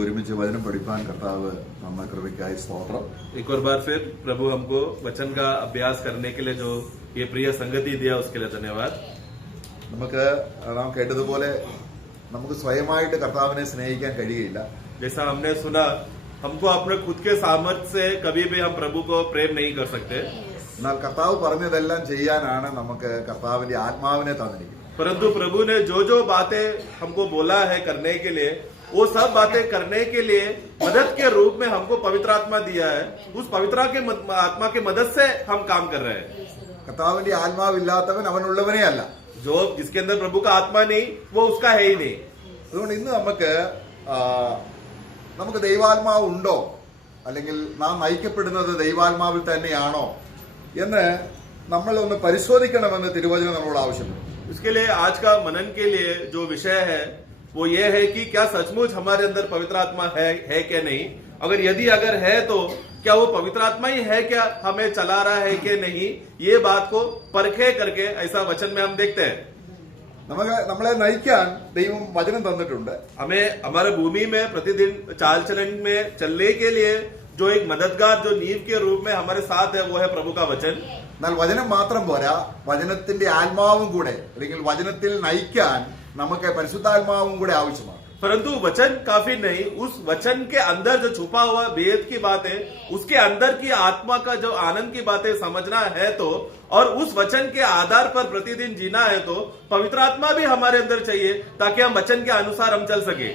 ഒരുമിച്ച് വചനം പഠിപ്പാൻ കർത്താവ് നമ്മെ കൃപയ്ക്കായി സ്തോത്രം. एक और बार फिर प्रभु हमको वचन का अभ्यास करने के लिए जो ये प्रिय संगति दिया उसके लिए धन्यवाद. നമുക്ക് നാം കേട്ടതുപോലെ നമുക്ക് സ്വയമായിട്ട് കർത്താവിനെ സ്നേഹിക്കാൻ കഴിയില്ല. जैसा हमने सुना, हमको अपने खुद के सामर्थ्य से कभी भी हम प्रभु को प्रेम नहीं कर सकते. എന്നാൽ കർത്താവ് പറഞ്ഞതെല്ലാം ചെയ്യാനാണ് നമുക്ക് കർത്താവിന്റെ ആത്മാവിനെ തന്നിരിക്കുന്നത്. परंतु प्रभु ने जो जो बातें हमको बोला है करने के लिए, वो सब बातें करने के लिए मदद के रूप में हमको पवित्र आत्मा दिया है. उस पवित्र आत्मा के मदद से हम काम कर रहे हैं. കർത്താവിന്റെ ആത്മാവില്ലാത്തവൻ അവനുള്ളവനേ അല്ല. जो जिसके अंदर प्रभु का आत्मा नहीं, वो उसका है ही नहीं. അതുകൊണ്ട് ഇന്ന് നമുക്ക് ദൈവാത്മാവ് ഉണ്ടോ, അല്ലെങ്കിൽ നാം നയിക്കപ്പെടുന്നത് ദൈവാത്മാവിൽ തന്നെയാണോ എന്ന് നമ്മൾ ഒന്ന് പരിശോധിക്കണമെന്ന് തിരുവചനം നമ്മളോട് ആവശ്യപ്പെടുന്നു. इसके लिए आज का मनन के लिए जो विषय है वो ये है कि क्या सचमुच हमारे अंदर पवित्र आत्मा है क्या नहीं. अगर है तो क्या वो पवित्र आत्मा ही है, क्या हमें चला रहा है कि नहीं, ये बात को परखे करके ऐसा वचन में हम देखते हैं. നമ്മളെ നയിക്കാൻ ദൈവം വചനം തന്നിട്ടുണ്ട്. हमें हमारे भूमि में प्रतिदिन चाल चलन में चलने के लिए जो एक मददगार, जो नींव के रूप में हमारे साथ है, वो है प्रभु का वचन. എന്നാൽ വചനം മാത്രം പോരാ, വചനത്തിന്റെ ആത്മാവും കൂടെ, അല്ലെങ്കിൽ വചനത്തിൽ നയിക്കാൻ നമുക്ക് പരിശുദ്ധാത്മാവും കൂടെ ആവശ്യമാണ്. परंतु वचन काफी नहीं, उस वचन के अंदर जो छुपा हुआ भेद की बात है, उसके अंदर की आत्मा का जो आनंद की बातें समझना है तो, और उस वचन के आधार पर प्रतिदिन जीना है तो पवित्र आत्मा भी हमारे अंदर चाहिए, ताकि हम वचन के अनुसार हम चल सके.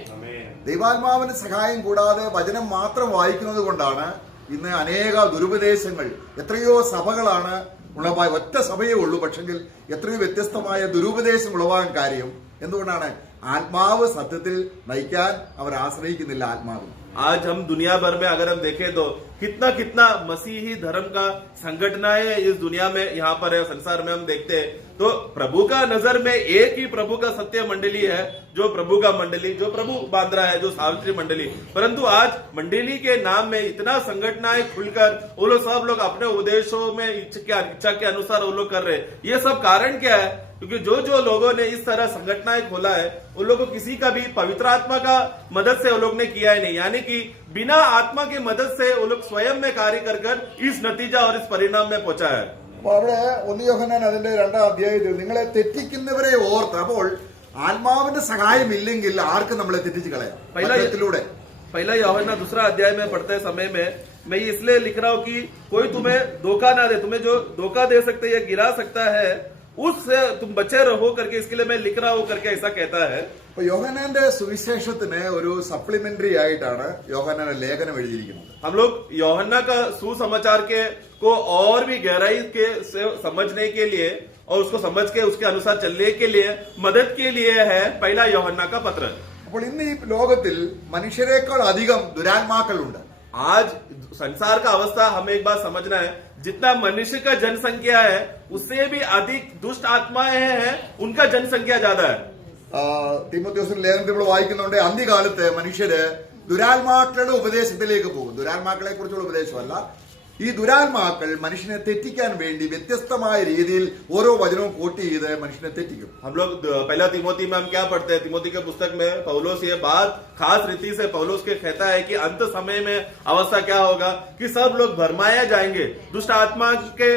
ദൈവാത്മാവിന്റെ സഹായം കൂടാതെ വചനം മാത്രം വായിക്കുന്നത് കൊണ്ടാണ് ഇന്ന് അനേക ദുരുപദേശങ്ങൾ, എത്രയോ സഭകളാണ് ഉളവായി, ഒറ്റ സഭയേ ഉള്ളൂ, പക്ഷെങ്കിൽ എത്രയോ വ്യത്യസ്തമായ ദുരുപദേശം ഉളവാകാൻ കാര്യം എന്തുകൊണ്ടാണ്? ആത്മാവ് സത്യത്തിൽ നയിക്കാൻ അവർ ആശ്രയിക്കുന്നില്ല. ആത്മാവ് आज हम दुनिया भर में अगर हम देखें तो कितना कितना मसीही धर्म का संगठनाएं इस दुनिया में यहाँ पर है, संसार में हम देखते हैं. तो प्रभु का नजर में एक ही प्रभु का सत्य मंडली है, जो प्रभु का मंडली, जो प्रभु बांध रहा है, जो सावित्री मंडली. परंतु आज मंडली के नाम में इतना संगठनाएं खुलकर वो लोग सब लोग अपने उपदेशों में इच्छा के अनुसार वो लोग कर रहे हैं. ये सब कारण क्या है? क्योंकि जो जो लोगों ने इस तरह संगठनाएं खोला है, उन लोगों को किसी का भी पवित्र आत्मा का मदद से वो लोग ने किया ही नहीं. यानी कि बिना आत्मा की मदद से वो लोग स्वयं में कार्य कर इस नतीजा और इस परिणाम में पहुंचा है. അപ്പൊ അവിടെ 1 യോഹന്നാൻ അതിന്റെ 2-ാം അധ്യായത്തിൽ നിങ്ങളെ തെറ്റിക്കുന്നവരെ ഓർത്ത്, അപ്പോൾ ആത്മാവിന്റെ സഹായം ഇല്ലെങ്കിൽ ആർക്ക് നമ്മളെ തെറ്റിച്ച് കളയാം? पहला यूहन्ना 2 अध्याय में पढ़ते समय में मैं इसलिए लिख रहा हूँ कि कोई तुम्हें धोखा ना दे. तुम्हें जो धोखा दे सकते या गिरा सकता है, उससे तुम बचे रहो करके, इसके लिए मैं लिख रहा हूँ करके ऐसा कहता है. അപ്പൊ യോഹന്നാന്റെ സുവിശേഷത്തിന് ഒരു സപ്ലിമെന്ററി ആയിട്ടാണ് യോഹന്നാൻ ലേഖനം എഴുതിയിരിക്കുന്നത്. हम लोग यूहन्ना का सुसमाचार के को और भी गहराई के से समझने के लिए और उसको समझ के उसके अनुसार चलने के लिए मदद के लिए है पहला यूहन्ना का पत्र. അപ്പോൾ ഇന്ന് ഈ ലോകത്തിൽ മനുഷ്യരെക്കാൾ അധികം ദുരാത്മാക്കളുണ്ട്. आज संसार का अवस्था हमें एक बात समझना है, जितना मनुष्य का जनसंख्या है उससे भी अधिक दुष्ट आत्माएं हैं, उनका जनसंख्या ज्यादा है. തീമോഥെയോസിന്റെ ലേഖനത്തിൽ നമ്മൾ വായിക്കുന്നുണ്ട്, അന്ത്യകാലത്ത് മനുഷ്യര് ദുരാത്മാക്കളുടെ ഉപദേശത്തിലേക്ക് പോകും. ദുരാത്മാക്കളെ കുറിച്ചുള്ള ഉപദേശമല്ല, ഈ ദുരാത്മാക്കൾ മനുഷ്യനെ തെറ്റിക്കാൻ വേണ്ടി വ്യത്യസ്തമായ രീതിയിൽ ഓരോ വചനവും കോട്ട് ചെയ്ത് മനുഷ്യനെ തെറ്റിക്കും. हम लोग पहला तिमोथी में हम क्या पढ़ते हैं? तिमोथी के पुस्तक में पौलुस ये बात खास रीति से पौलुस के कहता है कि अंत समय में अवस्था क्या होगा कि सब लोग भरमाया जाएंगे, दुष्ट आत्मा के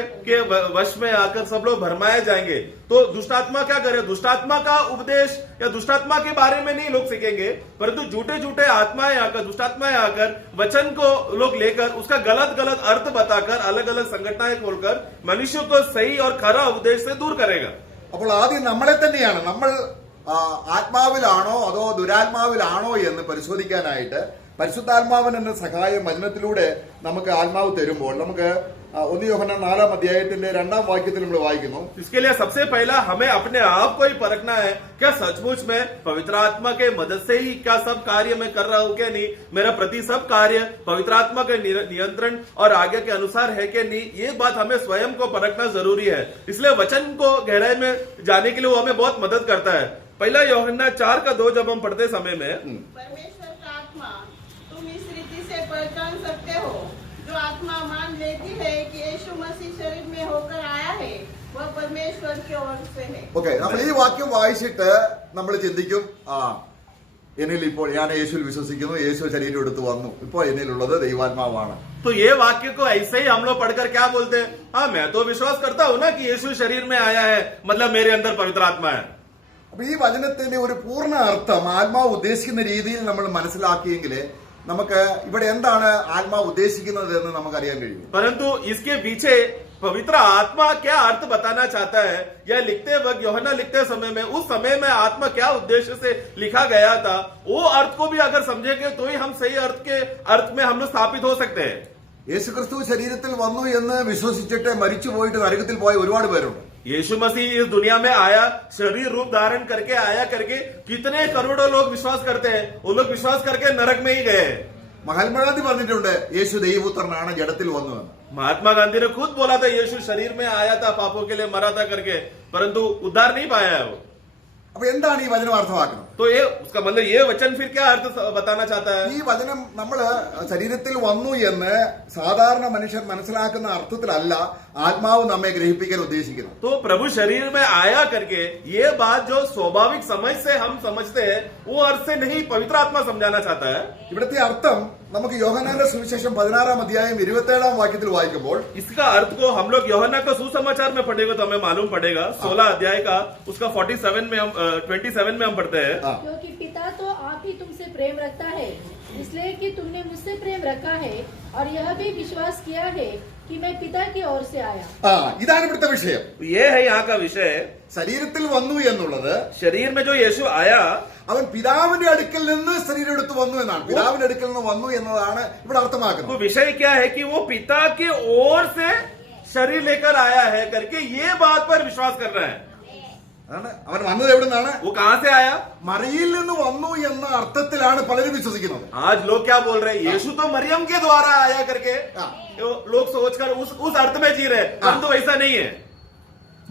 वश में आकर सब लोग भरमाया जाएंगे. तो दुष्ट आत्मा क्या करे? दुष्ट आत्मा का उपदेश या दुष्ट आत्मा के बारे में नहीं लोग सीखेंगे, परंतु झूठे झूठे आत्माएं आकर, दुष्ट आत्माएं आकर वचन को लोग लेकर उसका गलत गलत अर्थ बताकर अलग अलग संगठनाएं खोलकर मनुष्य को सही और खरा उपदेश से दूर करेगा. അപ്പോൾ ആദ്യം നമ്മളെ തന്നെയാണ്, നമ്മൾ ആത്മാവിലാണോ അതോ ദുരാത്മാവിലാണോ എന്ന് പരിശോധിക്കാനായിട്ട് പരിശുദ്ധാത്മാവിന്റെ സഹായം വചനത്തിലൂടെ നമുക്ക് ആത്മാവ് തരുമ്പോൾ നമുക്ക് 1 യോഹന്നാൻ 4-ാം അധ്യായത്തിന്റെ 2-ാം വാക്യത്തിൽ നമ്മൾ വായിക്കുന്നു, इसके लिए सबसे पहला हमें अपने आप को ही परखना है, क्या सचमुच में पवित्र आत्मा के मदद से ही क्या सब कार्य मैं कर रहा हूँ क्या नहीं, मेरा प्रति सब कार्य पवित्र आत्मा के नियंत्रण और आज्ञा के अनुसार है क्या नहीं. ये बात हमें स्वयं को परखना जरूरी है. इसलिए वचन को गहराई में जाने के लिए वो हमें बहुत मदद करता है. पहला यूहन्ना 4:2 जब हम पढ़ते समय में, परमेश्वर का आत्मा तुम इस रीति से पहचान सकते हो, जो आत्मा मान लेती है कि यीशु मसीह शरीर में होकर आया है, वह परमेश्वर की ओर से है. ഓക്കെ, നമ്മൾ ഈ വാക്യം വായിച്ചിട്ട് നമ്മൾ ചിന്തിക്കും, എന്നിൽ ഇപ്പോൾ ഞാൻ യേശുവിൽ വിശ്വസിക്കുന്നു, യേശു ശരീരം എടുത്ത് വന്നു, ഇപ്പോൾ എന്നിലുള്ളത് ദൈവാത്മാവാണ്. तो ये वाक्य को ऐसे ही हम लोग पढ़कर क्या बोलते हैं? हाँ, मैं तो विश्वास करता हूँ ना कि यीशु शरीर में आया है, मतलब मेरे अंदर पवित्र आत्मा है. അപ്പൊ ഈ വചനത്തിന്റെ ഒരു പൂർണ്ണ അർത്ഥം ആത്മാവ് ഉദ്ദേശിക്കുന്ന രീതിയിൽ നമ്മൾ മനസ്സിലാക്കിയെങ്കിൽ നമുക്ക് ഇവിടെ എന്താണ് ആത്മാവ് ഉദ്ദേശിക്കുന്നത് എന്ന് നമുക്കറിയാൻ കഴിയും. परंतु इसके पीछे पवित्र आत्मा क्या अर्थ बताना चाहता है, यह लिखते वक्त यूहन्ना लिखते समय में उस समय में आत्मा क्या उद्देश्य से लिखा गया था, वो अर्थ को भी अगर समझेंगे तो ही हम सही अर्थ में हम लोग स्थापित हो सकते हैं. യേശുക്രിസ്തു ശരീരത്തിൽ വന്നു എന്ന് വിശ്വസിച്ചിട്ട് മരിച്ചു പോയിട്ട് നരകത്തിൽ പോയ ഒരുപാട് പേരുണ്ട്. यीशु मसीह इस दुनिया में आया, शरीर रूप धारण करके आया करके कितने करोड़ों लोग विश्वास करते हैं, वो लोग विश्वास करके नरक में ही गए. മഹാത്മാഗാന്ധി പറഞ്ഞിട്ടുണ്ട് യേശു ദൈവപുത്രനാണ്, ജഡത്തിൽ വന്നു എന്ന്. महात्मा गांधी ने खुद बोला था यीशु शरीर में आया था, पापों के लिए मरा था करके, परंतु उद्धार नहीं पाया है वो. അപ്പൊ എന്താണ് ഈ വചനം അർത്ഥമാക്കുന്നത്? तो ये उसका मतलब ये वचन फिर क्या अर्थ बताना चाहता है? ഈ വചനം നമ്മള് ശരീരത്തിൽ വന്നു എന്ന് സാധാരണ മനുഷ്യർ മനസ്സിലാക്കുന്ന അർത്ഥത്തിലല്ല ആത്മാവ് നമ്മെ ഗ്രഹിപ്പിക്കാൻ ഉദ്ദേശിക്കുന്നത്. तो प्रभु शरीर में आया करके ये बात जो स्वाभाविक समझ से हम समझते हैं वो अर्थ से नहीं पवित्र आत्मा समझाना चाहता है. ഇവിടുത്തെ അർത്ഥം നമുക്ക് യോഹന്നാന്റെ സുവിശേഷം 16 अध्याയം 27 വാക്യത്തിൽ വായിക്കുമ്പോൾ इसका अर्थ को हम लोग यूहन्ना का सुसमाचार में पढ़ेगा तो हमें मालूम पड़ेगा. 16 अध्याय का उसका 47 में हम 27 में हम पढ़ते हैं. क्योंकि पिता तो आप ही तुमसे प्रेम रखता है, इसलिए कि तुमने मुझसे प्रेम रखा है और यह भी विश्वास किया है कि मैं पिता की ओर से आया. ഇതാണ് ഇവിടുത്തെ വിഷയം. ये है यहाँ का विषय. ശരീരത്തിൽ വന്നു എന്നുള്ളത് शरीर में जो यीशु आया, അവൻ പിതാവിന്റെ അടുക്കൽ നിന്ന് ശരീരം എടുത്ത് വന്നു എന്നാണ്. പിതാവിന്റെ അടുക്കൽ നിന്ന് വന്നു എന്നതാണ് ഇവിടെ वो അർത്ഥമാക്കുന്നത്. विषय क्या है कि वो पिता की ओर से शरीर लेकर आया है करके ये बात पर विश्वास कर रहा है. അതാണ് അവൻ വന്നത് എവിടെ നിന്നാണ്? वो कहाँ से आया? മറിയിൽ നിന്ന് വന്നു എന്ന അർത്ഥത്തിലാണ് പലരും വിശ്വസിക്കുന്നത്. आज लोग क्या बोल रहे हैं? यीशु तो मरियम के द्वारा आया करके लोग सोचकर उस अर्थ में जी रहे हैं, परंतु ऐसा नहीं है.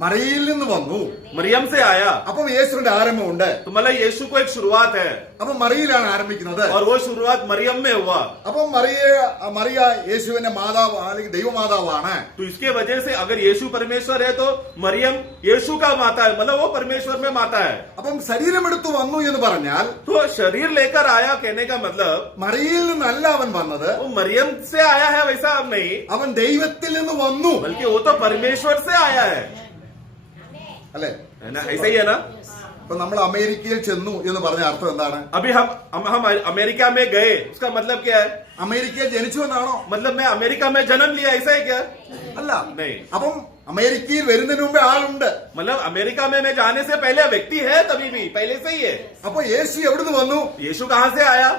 മറിയിൽ നിന്ന് വന്നു, मरियम से आया അപ്പം യേശുവിന്റെ ആരംഭമുണ്ട്. तो मतलब यीशु को एक शुरुआत है അപ്പം മറിയിലാണ് ആരംഭിക്കുന്നത്. और वो शुरुआत मरियम में हुआ. അപ്പം മറിയ യേശുവിന്റെ മാതാവ് അല്ലെങ്കിൽ ദൈവമാതാവാണ്. तो इसके वजह से अगर यीशु परमेश्वर है तो मरियम यीशु का माता है, मतलब वो परमेश्वर में माता है. അപ്പം ശരീരമെടുത്തു വന്നു എന്ന് പറഞ്ഞാൽ तो शरीर लेकर आया कहने का मतलब മറിയിൽ നിന്നല്ല അവൻ വന്നത്, वो मरियम से आया है वैसा अब नहीं, അവൻ ദൈവത്തിൽ നിന്ന് വന്നു. बल्कि वो तो परमेश्वर से आया है. അല്ലെ? है ना? ऐसा ही है ना? ഇപ്പൊ നമ്മൾ അമേരിക്കയിൽ ചെന്നു എന്ന് പറഞ്ഞ അർത്ഥം എന്താണ്? अभी हम अमेरिका में गए, उसका मतलब क्या है? അമേരിക്കയിൽ ജനിച്ചു എന്നാണോ? मतलब मैं अमेरिका में जन्म लिया ऐसा है क्या? അല്ല. नहीं. അപ്പം അമേരിക്കയിൽ വരുന്നതിന് മുമ്പേ ആളുണ്ട്. मतलब अमेरिका में मैं जाने से पहले व्यक्ति है, तभी भी पहले से ही है. അപ്പൊ യേശു എവിടുന്ന് വന്നു? यीशु कहाँ से आया?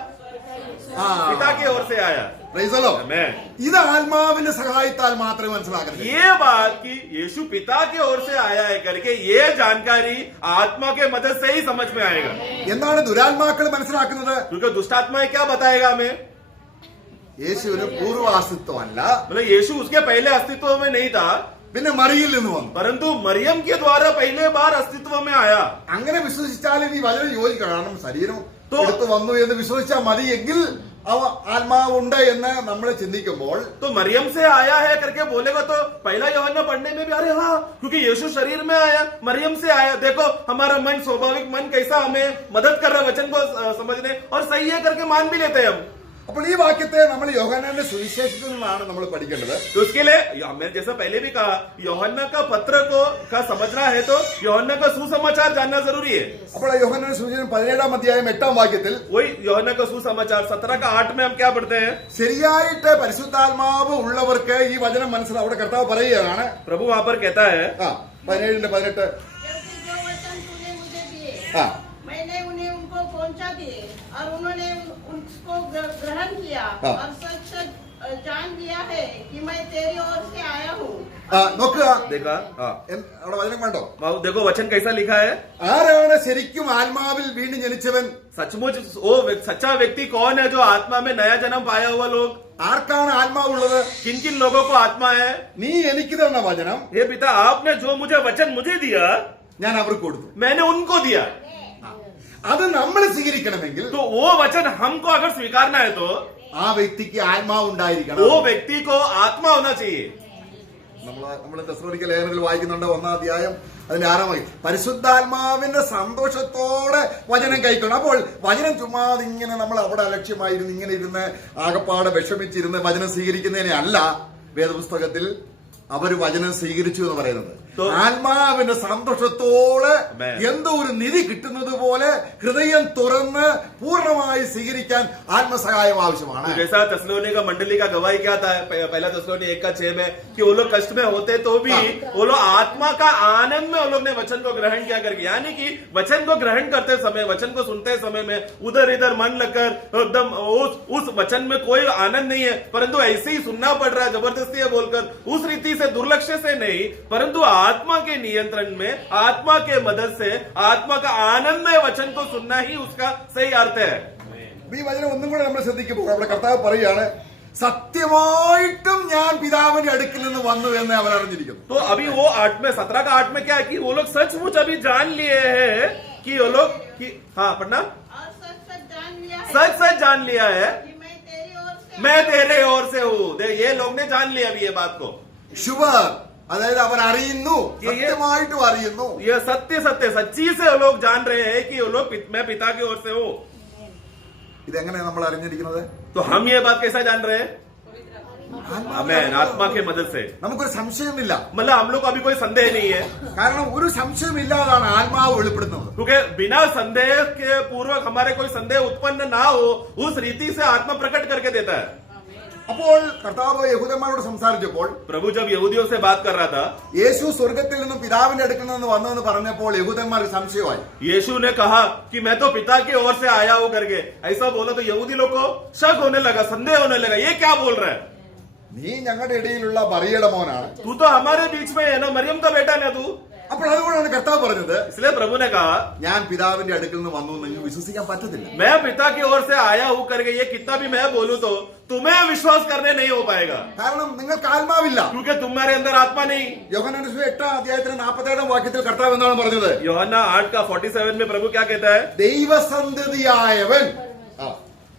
ആ, पिता की ओर से आया. praise the Lord. Amen. ഇത് ആത്മാവിന്റെ സഹായത്താൽ മാത്രമേ മനസ്സിലാക്കുന്നത്. ये बात कि यीशु पिता की ओर से आया है करके ये जानकारी आत्मा के मदद से ही समझ में आएगा. എന്താണ് ദുരാത്മാക്കൾ മനസ്സിലാക്കുന്നത്? क्योंकि दुष्टात्मा क्या बताएगा हमें? യേശുവിന് പൂർവാസ്തിത്വമല്ല, मतलब यीशु उसके पहले अस्तित्व में नहीं था, പിന്നെ മറിയിൽ നിന്ന് വന്നു. परंतु मरियम के द्वारा पहले बार अस्तित्व में आया. അങ്ങനെ വിശ്വസിച്ചാൽ ഈ വചനം യോജിക്കണം. കാരണം ശരീരം तो- എടുത്ത് വന്നു എന്ന് വിശ്വസിച്ചാൽ മതിയെങ്കിൽ ആത്മാവുണ്ട് എന്ന് നമ്മൾ ചിന്തിക്കുമ്പോൾ तो मरियम से आया है करके बोलेगा तो पहला यूहन्ना पढ़ने में भी अरे हाँ, क्योंकि यीशु शरीर में आया, मरियम से आया, देखो हमारा मन, स्वाभाविक मन कैसा हमें मदद कर रहा है वचन को समझने, और सही है करके मान भी लेते हैं हम. അപ്പോൾ ഈ വാക്യത്തെ നമ്മൾ യോഹന്നാന്റെ സുവിശേഷത്തിൽ നിന്നാണ് നമ്മൾ പഠിക്കേണ്ടത്. तो उसके लिए मैं जैसा पहले भी कहा, यूहन्ना का पत्र को का समझना है तो यूहन्ना का सुसमाचार जानना जरूरी है. അപ്പോൾ യോഹന്നാന്റെ സുവിശേഷം 17 अध्याയം 8 വാക്യത്തിൽ वही यूहन्ना का सुसमाचार 17 का 8 में हम क्या पढ़ते हैं? ശരിയായിട്ട് പരിശുദ്ധാത്മാവ് ഉള്ളവർക്ക് ഈ വചനം മനസ്സിലാവും. അവിടെ കർത്താവ് പറയുകയാണ്, प्रभु वहां पर कहता है 17:18 क्योंकि जो वचन तूने मुझे दिए हाँ। मैंने उन्हें उनको पहुंचा दिए और उन्होंने उसको ग्रहण किया हाँ। और सच सच जान लिया है कि मैं तेरी ओर से आया हूँ. നോക്കുക, देखा? हाँ, അവിടെ വചനം കണ്ടോ? देखो वचन कैसा लिखा है? ആരാണ് ശരിക്കും ആത്മാവിൽ വീണ്ടും ജനിച്ചവൻ? सचमुच वो सच्चा व्यक्ति कौन है जो आत्मा में नया जन्म पाया हुआ लोग? ആർക്കാണ് ആത്മാവുള്ളത്? किन किन लोगों को आत्मा है? നീ എനിക്ക് തന്ന വചനം हे पिता, आपने जो मुझे वचन मुझे दिया ഞാൻ അവർക്ക് കൊടുത്തു. मैंने उनको दिया. അത് നമ്മൾ സ്വീകരിക്കണമെങ്കിൽ तो वो वचन हमको अगर स्वीकारना है तो ആ വ്യക്തിക്ക് ആത്മാവ് ഉണ്ടായിരിക്കണം. वो व्यक्ति को आत्मा होना चाहिए. നമ്മൾ തെസ്സലോനിക്ക ലേഖനത്തിൽ വായിക്കുന്നുണ്ട് 1 अध्याയം അതിന്റെ 6-ാം വാക്യം, പരിശുദ്ധാത്മാവിന്റെ സന്തോഷത്തോടെ വചനം കൈക്കൊള്ളണം. അപ്പോൾ വചനം ചുമ്മാതെ ഇങ്ങനെ നമ്മൾ അവിടെ അലക്ഷ്യമായിരുന്നു ഇങ്ങനെ ഇരുന്ന് ആകപ്പാടെ വിഷമിച്ചിരുന്ന് വചനം സ്വീകരിക്കുന്നതിനെ അല്ല വേദപുസ്തകത്തിൽ അവർ വചനം സ്വീകരിച്ചു എന്ന് പറയുന്നത്. ആത്മാവിന്റെ സന്തോഷത്തോടെ എന്തോ ഒരു നിധി കിട്ടുന്നത് പോലെ ഹൃദയം തുറന്ന് പൂർണ്ണമായി സ്വീകരിക്കാൻ ആത്മസഹായം ആവശ്യമാണ്. जैसा थेसलोनिका मंडली का गवाही क्या था पहला थेसलोनिका 1:6 में कि वो लोग कष्ट में होते तो भी वो लोग आत्मा का आनंद में वो लोग ने वचन को ग्रहण किया करके, यानी कि वचन को ग्रहण करते समय, वचन को सुनते समय में उधर इधर मन लगकर एकदम उस वचन में कोई आनंद नहीं है, परंतु ऐसे ही सुनना पड़ रहा है जबरदस्ती है बोलकर, उस रीति से दुर्लक्ष्य से नहीं, परंतु आत्मा के नियंत्रण में, आत्मा के मदद से, आत्मा का आनंद में वचन को सुनना ही उसका सही अर्थ है. ഈ വചനം ഒന്നും കൂടെ നമ്മൾ ശ്രദ്ധിക്കുമ്പോൾ അവിടെ കർത്താവ് പറയുകയാണ്, സത്യമായിട്ടും ഞാൻ പിതാവിന്റെ അടുക്കിൽ നിന്ന് വന്നു എന്ന് അവർ അറിഞ്ഞിരിക്കുന്നു. तो अभी वो 17 का 8 में क्या है कि वो लोग सचमुच अभी जान लिए हैं कि वो लोग हाँ पढ़ना, और सच सच जान लिया है सच जान लिया है कि मैं तेरी ओर से मैं तेरे ओर से हूँ. ये लोग ने जान लिया अभी ये बात को. ഷുവർ, അതായത് അവർ അറിയുന്നു, സത്യമായിട്ടും അറിയുന്നു. ये सत्य सच्ची से वो लोग जान रहे हैं कि वो लोग मैं पिता की ओर से हूँ. ഇതെങ്ങനെയാണ് നമ്മൾ അറിഞ്ഞിരിക്കുന്നത്? तो हम ये बात कैसा जान रहे हैं? आमेन, आत्मा के मदद से. നമുക്കൊരു സംശയമില്ല. मतलब हम लोग को अभी कोई संदेह नहीं है, കാരണം ഒരു സംശയമില്ലാതാണ് ആത്മാവ് വെളിപ്പെടുന്നത്. क्योंकि बिना संदेह के पूर्वक हमारे कोई संदेह उत्पन्न ना हो, उस रीति से आत्मा प्रकट करके देता है. അപ്പോൾ കർത്താവ് യഹൂദന്മാരോട് സംസാരിച്ചപ്പോൾ, प्रभु जब यहूदियों से बात कर रहा था, യേശു സ്വർഗത്തിൽ നിന്നും പിതാവിന്റെ അടുക്കൽ നിന്ന് വന്നെന്ന് പറഞ്ഞപ്പോൾ യഹൂദന്മാർക്ക് സംശയമായി. यीशु ने कहा कि मैं तो पिता की ओर से आया हूं करके ऐसा बोला तो यहूदी लोग को शक होने लगा, संदेह होने लगा, ये क्या बोल रहा है? നീ ഞങ്ങളുടെ ഇടയിലുള്ള മറിയയുടെ മോനാണ്. तू तो हमारे बीच में है ना, मरियम का बेटा ना तू. അപ്പോൾ അതുകൊണ്ടാണ് കർത്താവ് പറഞ്ഞത്, इसलिए प्रभु ने कहा ഞാൻ പിതാവിന്റെ അടുക്കൽ നിന്ന് വന്നു എന്ന് നിങ്ങൾക്ക് വിശ്വസിക്കാൻ പറ്റത്തില്ല. मैं पिता की ओर से आया हूं करके ये कितना भी मैं बोलूं तो तुम्हें विश्वास करने नहीं हो पाएगा, കാരണം നിങ്ങൾക്ക് ആത്മാവില്ല. क्योंकि तुम्हारे अंदर आत्मा नहीं. യോഹന്നാന്റെ സുവിശേഷം 8-ാം വാക്യത്തിൽ കർത്താവ് എന്താണ് പറഞ്ഞത്? യോഹन्ना 8:47 में प्रभु क्या कहता है? ദൈവസന്തതിയായവൻ,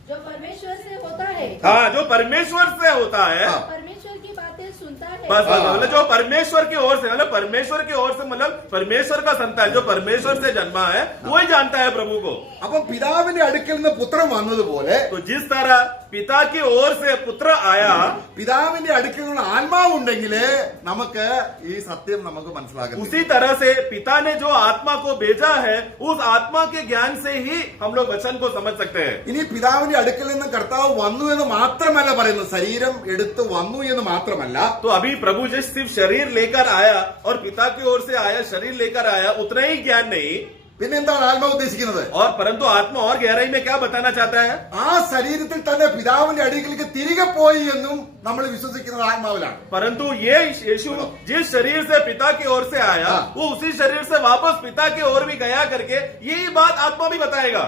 जो परमेश्वर से होता है, हाँ, जो परमेश्वर से होता है, परमेश्वर की बातें सुनता है. बस मतलब जो परमेश्वर की ओर से, मतलब परमेश्वर की ओर से मतलब परमेश्वर का संतान जो परमेश्वर से जन्मा है वही जानता है प्रभु को. അപ്പൊ പിതാവിന്റെ അടുക്കൽ നിന്ന് പുത്രൻ വന്നതുപോലെ तो जिस तरह पिता की ओर से पुत्र आया, പിതാവിന്റെ അടുക്കൽ നിന്ന് ആത്മാവുണ്ടെങ്കിലേ നമുക്ക് ഈ സത്യം നമുക്ക് മനസ്സിലാക്കാം. उसी तरह से पिता ने जो आत्मा को भेजा है उस आत्मा के ज्ञान से ही हम लोग वचन को समझ सकते हैं. ഇനി പിതാവിന്റെ അടുക്കൽ നിന്ന് കർത്താവ് വന്നു എന്ന് മാത്രമല്ല പറയുന്നത്, ശരീരം എടുത്ത് വന്നു എന്ന് മാത്രമല്ല, तो अभी प्रभु जी सिर्फ शरीर लेकर आया और पिता की ओर से आया, शरीर लेकर आया, उतना ही ज्ञान नहीं, പിന്നെന്താണ് ആത്മാവ് ഉദ്ദേശിക്കുന്നത്? और परंतु आत्मा और गहराई में क्या बताना चाहता है? ആ ശരീരത്തിൽ തന്നെ പിതാവിന്റെ അടുക്കലേക്ക് തിരികെ പോയി എന്നും നമ്മൾ വിശ്വസിക്കുന്നത് ആത്മാവിലാണ്. परंतु ये यीशु जिस शरीर से पिता की ओर से आया वो उसी शरीर से वापस पिता की ओर भी गया करके यही बात आत्मा भी बताएगा.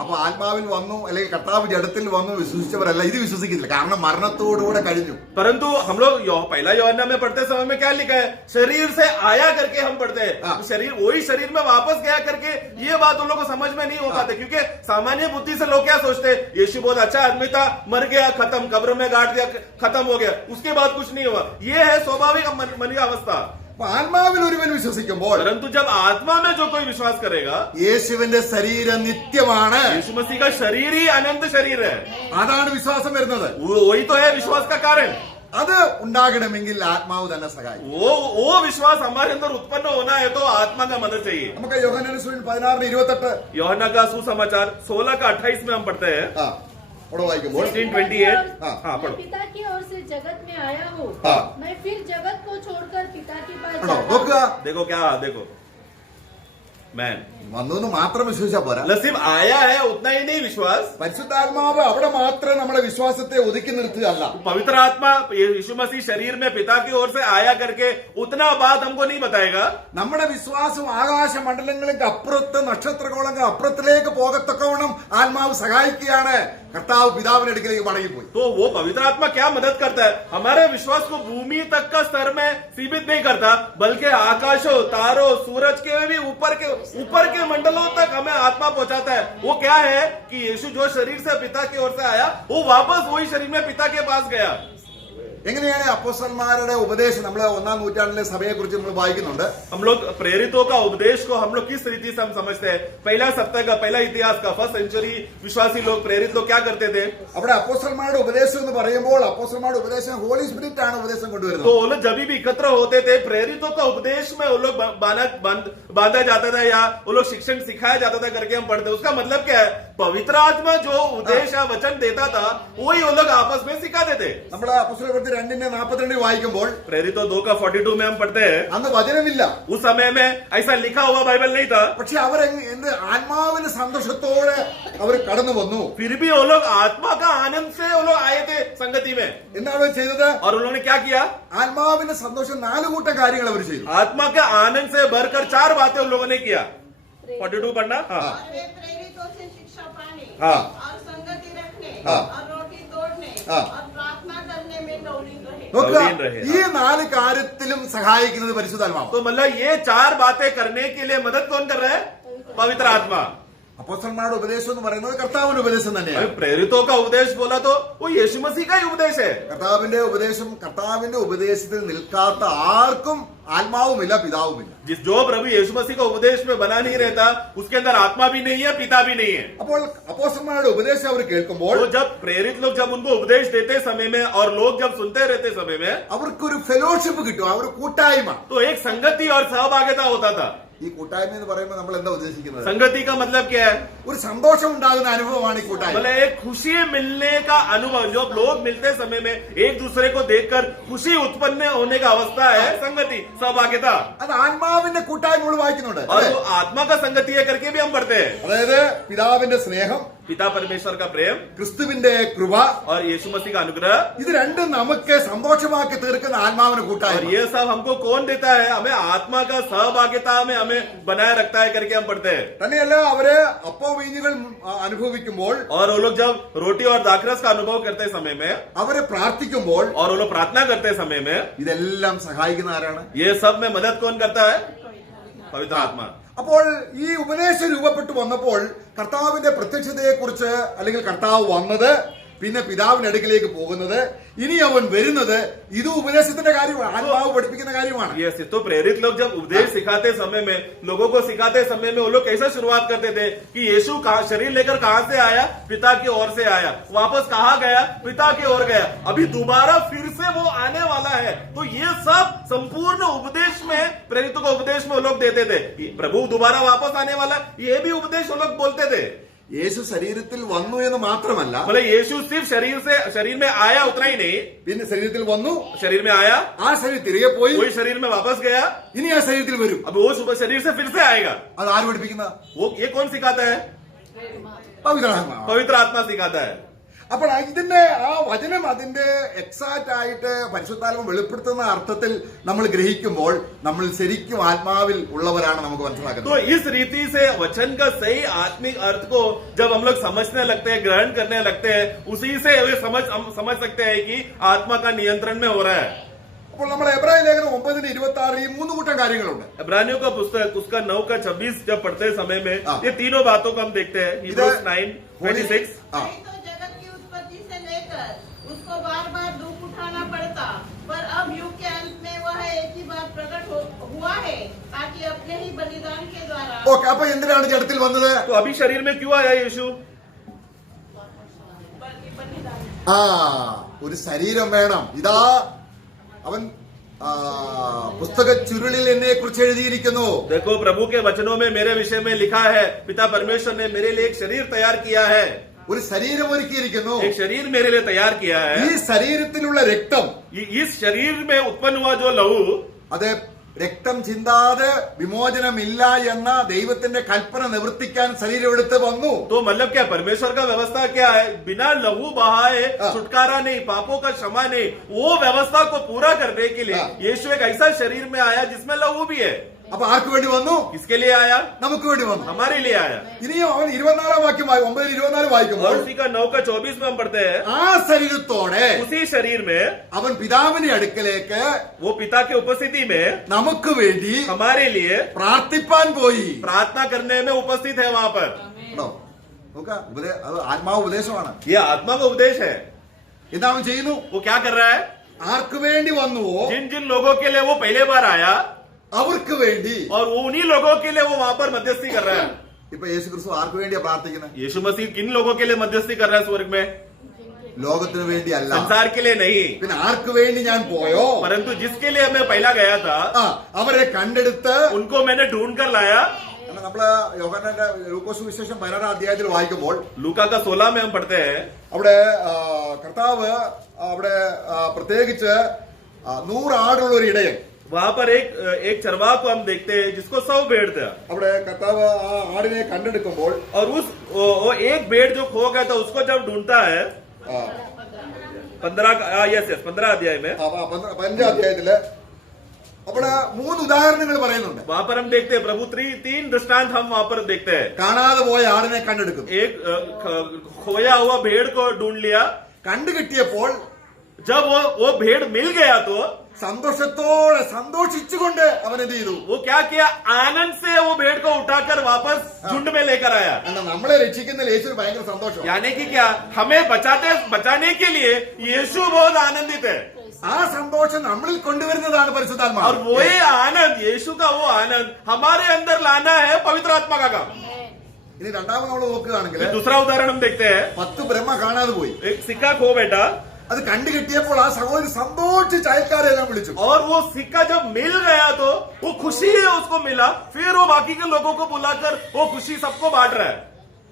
അപ്പൊ ആത്മാവിൽ വന്നു അല്ലെങ്കിൽ കർത്താവ് ജഡത്തിൽ വന്നു വിശ്വസിച്ചവരല്ല ഇത് വിശ്വസിക്കുന്നില്ല, കാരണം മരണത്തോടുകൂടെ കഴിഞ്ഞു. परंतु हम लोग पहला यूहन्ना में पढ़ते समय में क्या लिखा है? शरीर से आया करके हम पढ़ते हैं, शरीर वही शरीर में वापस गया करके ये बात उन लोगों को समझ में नहीं हो पाते, क्योंकि सामान्य बुद्धि से लोग क्या सोचते हैं, यीशु बहुत अच्छा आदमी था, मर गया, खत्म, कब्र में गाड़ दिया, खत्म हो गया, उसके बाद कुछ नहीं हुआ. ये है स्वाभाविक मन की अवस्था. ആത്മാവിൽ ഒരുവൻ വിശ്വസിക്കുമ്പോൾ, परंतु जब आत्मा में जो कोई विश्वास करेगा, യേശുവിന്റെ ശരീരം നിത്യമാണ്. यीशु मसीह का शरीर ही अनंत शरीर है. അതാണ് വിശ്വാസം വരുന്നത്. वही तो है विश्वास का कारण. അത് ഉണ്ടാകണമെങ്കിൽ ആത്മാവ് തന്നെ സഹായിക്കും. वो विश्वास हमारे अंदर उत्पन्न होना है तो आत्मा का मदद चाहिए. നമുക്ക് യോഹന്നാന്റെ സുവിശേഷം 16:28 यूहन्ना का सुसमाचार 16:28 में हम पढ़ते हैं. അവിടെ വായിക്കുമ്പോൾ 16:28 मैं हाँ पढ़ो. पिता की ओर से जगत में आया हूँ, हाँ. मैं फिर जगत को छोड़कर पिता के पास ആണോ? जाता हूँ. നോക്കുക, देखो क्या देखो मैन വന്നു എന്ന് മാത്രം വിശ്വസിച്ചാ പോരാ. सिर्फ आया है उतना ही नहीं विश्वास. പരിശുദ്ധാത്മാവ് അവിടെ മാത്രം നമ്മുടെ വിശ്വാസത്തെ ഒതുക്കി നിർത്തുകയല്ല. पवित्र आत्मा यीशु मसीह शरीर में पिता की ओर से आया करके उतना बात हमको नहीं बताएगा. നമ്മുടെ വിശ്വാസം ആകാശ മണ്ഡലങ്ങൾക്ക് അപ്പുറത്ത് നക്ഷത്രകോളങ്ങൾ അപ്പുറത്തിലേക്ക് പോകത്തക്കവണ്ണം ആത്മാവ് സഹായിക്കുകയാണ്. കർത്താവ് പിതാവിന്റെ അടുക്കലേക്ക് മടങ്ങിപ്പോയി. तो वो पवित्र आत्मा क्या मदद करता है? हमारे विश्वास को भूमि तक का स्तर में सीमित नहीं करता, बल्कि आकाशों, तारों, सूरज के भी ऊपर के मंडलों तक हमें आत्मा पहुंचाता है. वो क्या है कि यीशु जो शरीर से पिता की ओर से आया वो वापस वही शरीर में पिता के पास गया. എങ്ങനെയാണ് അപ്പോസ്തലന്മാരുടെ ഉപദേശം? നമ്മൾ 1-ാം നൂറ്റാണ്ടിലെ സഭയെ കുറിച്ച് നമ്മൾ വായിക്കുന്നുണ്ട്. हम लोग प्रेरितों का उपदेश को हम लोग किस रीति से हम समझते हैं? पहला सप्ताह का, पहला इतिहास का, फर्स्ट सेंचुरी विश्वासी लोग, प्रेरित लोग क्या करते थे? അവിടെ അപ്പോസ്തലന്മാരുടെ ഉപദേശം എന്ന് പറയുമ്പോൾ അപ്പോസ്തലന്മാരുടെ ഉപദേശം ഹോളി സ്പിരിറ്റ് ആണ് ഉപദേശം तो കൊണ്ടുവരുന്നത്. वो लोग जब भी एकत्र होते थे, प्रेरितों का उपदेश में वो लोग बांधा जाता था या वो लोग शिक्षण सिखाया जाता था करके हम पढ़ते. उसका मतलब क्या है? पवित्र आत्मा जो उपदेश या वचन देता था वही वो लोग आपस में सिखाते थे. നമ്മൾ അപ്പോസ്തലപ്രവൃത്തി 2:42 വായിക്കുമ്പോൾ प्रेरितों 2:42 में हम पढ़ते हैं, അന്ന് വചനമില്ല. उस समय में ऐसा लिखा हुआ बाइबल नहीं था, പക്ഷെ അവർ എന്ത് ആത്മാവിന്റെ സന്തോഷത്തോടെ അവർ കടന്നു വന്നു. फिर भी वो लोग आत्मा का आनंद से वो लोग आए थे संगति में. എന്താണ് അവർ ചെയ്തത്? और उन्होंने क्या किया? ആത്മാവിന്റെ സന്തോഷം 4 കൂട്ടം കാര്യങ്ങൾ അവർ ചെയ്തു. आत्मा के आनंद से भरकर 4 बातें उन लोगों ने किया. 42 पढ़ना. हाँ. और वे प्रेरितों से शिक्षा पाने हाँ. और संगति रखने हाँ. और रोटी तोड़ने हाँ. और प्रार्थना करने में डौलीन रहे. നോക്കുക, പ്രവീൺ രഹേ. ഈ 4 കാര്യത്തിലും സഹായിക്കുന്നത് പരിശുദ്ധാത്മാവ്. तो मतलब ये 4 बातें करने के लिए मदद कौन कर रहा है? पवित्र आत्मा. അപ്പോസ്തലന്മാരുടെ ഉപദേശം എന്ന് പറയുന്നത് കർത്താവിന്റെ ഉപദേശം अभी തന്നെയാണ്. प्रेरितों का उपदेश बोला तो वो यीशु मसीह का ही उपदेश है. കർത്താവിന്റെ ഉപദേശത്തിൽ നിൽക്കാത്ത ആർക്കും ആത്മാവുമില്ല, പിതാവുമില്ല. जो प्रभु यीशु मसीह का उपदेश में बना नहीं रहता, उसके अंदर आत्मा भी नहीं है, पिता भी नहीं है. അപ്പോൾ അപ്പോസ്തലന്മാരുടെ ഉപദേശം അവർ കേൾക്കുമ്പോൾ तो जब प्रेरित लोग जब उनको उपदेश देते समय में और लोग जब सुनते रहते समय में, അവർക്കൊരു ഫെലോഷിപ്പ് കിട്ടും, അവർ കൂട്ടായ്മ. तो एक संगति और सहभागिता होता था. ഈ കൂട്ടായ്മ എന്ന് പറയുമ്പോൾ നമ്മൾ എന്താ ഉദ്ദേശിക്കുന്നത്? संगति का मतलब क्या है? ഒരു സന്തോഷം ഉണ്ടാകുന്ന അനുഭവമാണ് ഈ കൂട്ടായ്മ. मतलब एक खुशी मिलने का अनुभव. जो लोग मिलते समय में एक दूसरे को देखकर खुशी उत्पन्न होने का अवस्था है संगति, सहभागिता. അത് ആത്മാവിന്റെ കൂട്ടായ്മ നമ്മൾ വായിക്കുന്നുണ്ട്. और वो आत्मा का संगति है करके भी हम पढ़ते हैं. അതായത് പിതാവിന്റെ സ്നേഹം, पिता परमेश्वर का प्रेम ക്രിസ്തുവിന്റെ കൃപ, और यीशु मसीह का अनुग्रह. ഇത് രണ്ടും നമുക്ക് സന്തോഷമാക്കി തീർക്കുന്ന ആത്മാവിന്റെ और കൂട്ടായ്മ. ये सब हमको कौन देता है? हमें आत्मा का सहभागिता में हमें बनाए रखता है करके हम पढ़ते हैं. തന്നെയല്ല അവര് അപ്പോ വീഞ്ഞുകൾ അനുഭവിക്കുമ്പോൾ, और वो लोग जब रोटी और दाखरस का अनुभव करते समय में അവര് പ്രാർത്ഥിക്കുമ്പോൾ और वो लोग प्रार्थना करते समय में ഇതെല്ലാം സഹായിക്കുന്ന ആരാണ്? ये सब में मदद कौन करता है? पवित्र आत्मा. അപ്പോൾ ഈ ഉപദേശം രൂപപ്പെട്ടു വന്നപ്പോൾ കർത്താവിന്റെ പ്രത്യക്ഷതയെക്കുറിച്ച്, അല്ലെങ്കിൽ കർത്താവ് വന്നത്, പിന്നെ പിതാവിന്റെ അടുക്കിലേക്ക് പോകുന്നത്, ഇനി അവൻ വരുന്നത്, ഇത് ഉപദേശത്തിന്റെ കാര്യമാണ്, ആത്മാവ് പഠിപ്പിക്കുന്ന കാര്യമാണ്. ये तो प्रेरित लोग जब उपदेश सिखाते समय में, लोगों को सिखाते समय में वो लोग कैसे शुरुआत करते थे कि यीशु शरीर लेकर कहां से आया? पिता की ओर से आया. वापस कहां गया? पिता की ओर गया. अभी दोबारा फिर से वो आने वाला है. तो ये सब संपूर्ण उपदेश में, प्रेरितों का उपदेश में वो लोग देते थे. प्रभु दोबारा वापस आने वाला, ये भी उपदेश वो लोग बोलते थे. യേശു ശരീരത്തിൽ വന്നു എന്ന് മാത്രമല്ല, मतलब यीशु सिर्फ शरीर में आया उतना ही नहीं, പിന്നെ ശരീരത്തിൽ വന്നു, शरीर में आया, ആ ശരീരം തിരികെ പോയി, वही शरीर में वापस गया, ഇനി ആ ശരീരത്തിൽ വരും. अब वो सुबह शरीर से फिर से आएगा. അത് ആര് പഠിപ്പിക്കുന്ന? वो ये कौन सिखाता है? പവിത്രാത്മാവ്. पवित्र आत्मा सिखाता है. അപ്പോൾ ഇതിന്റെ ആ വചനം അതിന്റെ എക്സാക്റ്റ് ആയിട്ട് പരിശുദ്ധാത്മ വെളിപ്പെടുത്തുന്ന അർത്ഥത്തിൽ നമ്മൾ ഗ്രഹിക്കുമ്പോൾ നമ്മൾ ശരിക്കും ആത്മാവിൽ ഉള്ളവരാണ് നമുക്ക് तो മനസ്സിലാക്കുന്നത്. इस रीति से वचन का सही आत्मिक अर्थ को जब हम लोग समझने लगते हैं, ग्रहण करने लगते हैं, उसी से हम समझ सकते हैं कि आत्मा का नियंत्रण में हो रहा है. അപ്പോൾ നമ്മൾ എബ്രായ ലേഖനം 9:26 ഈ 3 കൂട്ടം കാര്യങ്ങളുണ്ട്. इब्रानियों का पुस्तक उसका 9:26 जब पढ़ते समय में हाँ। ये तीनों बातों को हम देखते हैं. Hebrews 9:26. ആ, नहीं तो जगत की उत्पत्ति से लेकर उसको बार बार दुख उठाना पड़ता, पर अब युग के अंत में वह एक ही बार प्रकट हुआ है, ताकि अपने ही बलिदान के द्वारा. ഓക്കെ. അപ്പൊ എന്തിനാണ് ജഡത്തിൽ വന്നത്? तो अभी शरीर में क्यों आया यीशु? बलिदान. ആ, ഒരു ശരീരം വേണം. ഇതാ അവൻ പുസ്തക ചുരുളിൽ എന്നെ കുറിച്ച് എഴുതിയിരിക്കുന്നു. देखो प्रभु के वचनों में मेरे विषय में लिखा है, पिता परमेश्वर ने मेरे लिए एक शरीर तैयार किया है. ഒരു ശരീരം ഒരുക്കിയിരിക്കുന്നു. एक शरीर मेरे लिए तैयार किया है. ഈ ശരീരത്തിലുള്ള രക്തം, इस शरीर में उत्पन्न हुआ जो लहू, അത് രക്തം ചിന്താതെ വിമോചനമില്ല എന്ന ദൈവത്തിന്റെ കൽപ്പന നിവർത്തിക്കാൻ ശരീരം എടുത്ത് വന്നു. तो मतलब क्या परमेश्वर का व्यवस्था क्या है? बिना लहू बहाए हाँ। छुटकारा नहीं, पापों का क्षमा नहीं, वो व्यवस्था को पूरा करने के लिए हाँ। यीशु एक ऐसा शरीर में आया जिसमें लहू भी है. അപ്പൊ ആർക്ക് വേണ്ടി വന്നു? किसके लिए आया? നമുക്ക് വേണ്ടി വന്നു. हमारे लिए आया. ഇനിയും അവൻ 24 വാക്യം 9:24 और വായിക്കുമ്പോൾ उसी का 9:24 में हम पढ़ते हैं, ആ ശരീരത്തോടെ उसी शरीर में അവൻ പിതാവിന്റെ അടുക്കലേക്ക് वो पिता की उपस्थिति में നമുക്ക് വേണ്ടി हमारे लिए പ്രാർത്ഥിപ്പാൻ പോയി. प्रार्थना करने में उपस्थित है वहां पर. കേട്ടോ? നോക്ക, അത് ആത്മാവ് ഉപദേശമാണ്. ये आत्मा का उपदेश है. എന്താ അവൻ ചെയ്യുന്നു? वो क्या कर रहा है? ആർക്ക് വേണ്ടി വന്നുവോ जिन जिन लोगों के लिए वो पहले बार आया അവർക്ക് വേണ്ടി और वो उन्हीं लोगों के लिए वो वहां पर मध्यस्थी कर रहा है। ഇപ്പൊ യേശു ക്രിസ്തു ആർക്ക് വേണ്ടിയാ പ്രാർത്ഥിക്കുന്നത്? यीशु मसीह किन लोगों के लिए मध्यस्थी कर रहा है स्वर्ग में? ലോകത്തിന് വേണ്ടിയല്ല. संसार के लिए नहीं, പിന്നെ ആർക്ക് വേണ്ടി ഞാൻ പോയോ परंतु जिसके लिए मैं पहला गया था അവരെ കണ്ടെടുത്ത് उनको मैंने ढूंढ कर लाया। നമ്മള് യോഹന്നാന്റെ ലൂക്കോസ് വിശേഷം 16 അധ്യായത്തിൽ വായിക്കുമ്പോൾ लूका का 16 में हम पढ़ते हैं അവിടെ കർത്താവ് അവിടെ പ്രത്യേകിച്ച് 100 ആടുള്ള ഒരു ഇടയൻ, वहां पर एक चरवाह को हम देखते हैं जिसको 100 भेड़ था അവിടെ കർത്താവ് ആ ആടിനെ കണ്ടെടുക്കുമ്പോൾ और वो एक भेड़ जो खो गया था उसको जब ढूंढता है 15 अध्याय में 15 അധ്യായത്തില് അവിടെ 3 ഉദാഹരണങ്ങൾ പറയുന്നുണ്ട്. वहां पर हम देखते हैं प्रभु 3 दृष्टांत हम वहां पर देखते हैं। കാണാതെ പോയ ആടിനെ കണ്ടെടുക്കുന്നു. एक खोया हुआ भेड़ को ढूंढ लिया, കണ്ടു കിട്ടിയപ്പോൾ जब वो भेड़ मिल गया तो സന്തോഷത്തോടെ സന്തോഷിച്ചുകൊണ്ട് അവൻ എന്ത് ചെയ്തു? वो क्या किया, आनंद से वो भेड़ को उठाकर वापस झुंड में लेकर आया। എന്താ നമ്മളെ രക്ഷിക്കുന്ന യേശുവിന് ഭയങ്കര സന്തോഷം. यानी कि क्या, हमें बचाने के लिए यीशु बहुत आनंदित है ആ സന്തോഷം നമ്മളിൽ കൊണ്ടുവരുന്നതാണ് और പരിശുദ്ധാത്മാവ്. वही आनंद, यीशु का वो आनंद हमारे अंदर लाना है पवित्र आत्मा का काम। ഇനി രണ്ടാമത് നമ്മൾ നോക്കുകയാണെങ്കിൽ फिर दूसरा उदाहरण हम देखते हैं, 10 ബ്രഹ്മ കാണാതെ പോയി. एक सिक्का खो बैठा അത് കണ്ടു കിട്ടിയപ്പോൾ ആ സഹോദരി സന്തോഷിച്ച് അയൽക്കാരെ എല്ലാം വിളിച്ചു. और वो सिक्का जब मिल गया तो वो खुशी है उसको मिला, फिर वो बाकी के लोगों को बुलाकर वो खुशी सबको बांट रहा है।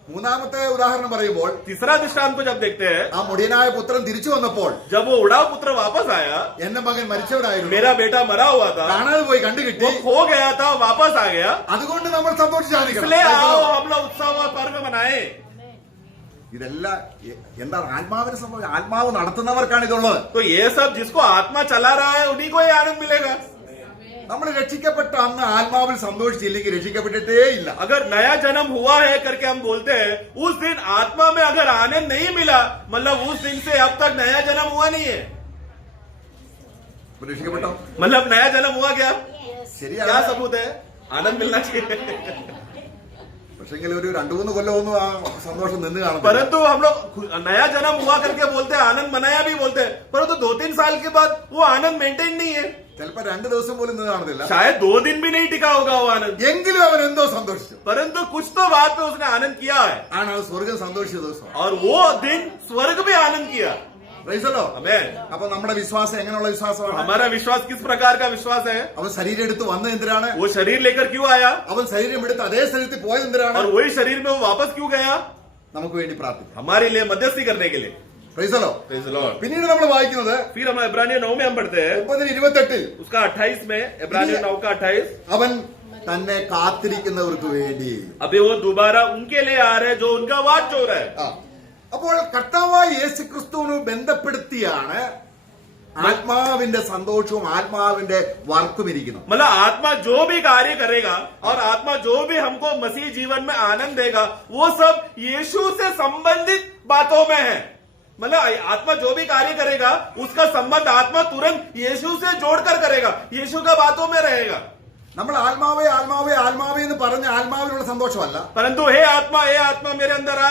മൂന്നാമത്തെ ഉദാഹരണം പറയുമ്പോൾ तीसरा दृष्टांत को जब देखते हैं, ആ മുടിയനായ പുത്രൻ തിരിച്ചു വന്നപ്പോൾ जब वो उड़ाव पुत्र वापस आया, എന്റെ മകൻ മരിച്ചവനായിരുന്നു, मेरा बेटा मरा हुआ था, കാണാതെ പോയി കണ്ടു കിട്ടി, वो खो गया था वापस आ गया, അതുകൊണ്ട് നമ്മൾ സന്തോഷിച്ചായിരിക്കണം. इसलिए आओ हम लोग उत्सव और पर्व मनाएं। ഇതെല്ലാം എന്താണ് ആത്മാവിനെ സംബന്ധിച്ച് ആത്മാവ് നടത്തുന്നവർക്കാണ് ഇതുള്ളത്. तो ये सब जिसको आत्मा चला रहा है उन्हीं को ये आनंद मिलेगा। നമ്മൾ രക്ഷിക്കപ്പെട്ട അന്ന് ആത്മാവിൽ സന്തോഷിച്ചില്ലെങ്കിൽ രക്ഷിക്കപ്പെട്ടിട്ടേ ഇല്ല. अगर नया जन्म हुआ है करके हम बोलते हैं, उस दिन आत्मा में अगर आनंद नहीं मिला, मतलब उस दिन से अब तक नया जन्म हुआ नहीं है। രക്ഷിക്കപ്പെട്ടോ? मतलब नया जन्म हुआ क्या? ശരിയാണ്. क्या सबूत है? आनंद मिलना चाहिए। പക്ഷെങ്കിൽ ഒരു 2-3 കൊല്ലമൊന്നും ആ സന്തോഷം നിന്ന് കാണത്തില്ല. परंतु हम लोग नया जन्म हुआ करके बोलते हैं, आनंद मनाया भी बोलते हैं, परंतु 2-3 साल के बाद वो आनंद मेंटेन नहीं है। ചിലപ്പോ 2 ദിവസം പോലും നിന്ന് കാണത്തില്ല. शायद 2 दिन भी नहीं टिका होगा वो आनंद, എങ്കിലും അവൻ എന്തോ സന്തോഷിച്ചു. परंतु कुछ तो बात पे उसने आनंद किया है ആണ് അത് സ്വർഗം സന്തോഷിച്ച ദിവസം. और वो दिन स्वर्ग में आनंद किया। പ്രൈസല്ലോ. हमें അപ്പൊ നമ്മുടെ വിശ്വാസം എങ്ങനെയുള്ള വിശ്വാസമാണ്? हमारा विश्वास किस प्रकार का विश्वास है? അവൻ ശരീരം എടുത്ത് വന്നത് എന്തിനാണ്? वो शरीर लेकर क्यों आया അവൻ ശരീരം എടുത്ത് അതേ സ്ഥലത്ത് പോയത് എന്തിനാണ്? और वही शरीर में वो वापस क्यों गया? നമുക്ക് വേണ്ടി പ്രാർത്ഥിക്കാം. हमारे लिए मध्यस्थी करने के लिए। പ്രൈസല്ലോ. Praise the Lord। പിന്നീട് നമ്മൾ വായിക്കുന്നത് फिर हम इब्रानियों 9 में हम पढ़ते हैं, 9:28 उसका 28 में, इब्रानियों 9 का 28, അവൻ തന്നെ കാത്തിരിക്കുന്നവർക്ക് വേണ്ടി. अभी वो दोबारा उनके लिए आ रहे हैं जो उनका वाट चोर है। ആ. അപ്പോൾ കർത്താവായ യേശുക്രിസ്തുവിനെ ബന്ധപ്പെടുത്തിയാണ് ആത്മാവിന്റെ സന്തോഷവും ആത്മാവിന്റെ വർക്കും ഇരിക്കുന്നത്. मतलब आत्मा जो भी कार्य करेगा और आत्मा जो भी हमको मसीह जीवन में आनंद देगा, वो सब यीशु से संबंधित बातों में है। मतलब आत्मा जो भी कार्य करेगा उसका संबंध आत्मा तुरंत यीशु से जोड़कर करेगा, यीशु का बातों में रहेगा। നമ്മൾ ആത്മാവേ ആത്മാവേ ആത്മാവേ എന്ന് പറഞ്ഞ ആത്മാവിനുള്ള സന്തോഷമല്ല, परंतु हे आत्मा मेरे अंदर आ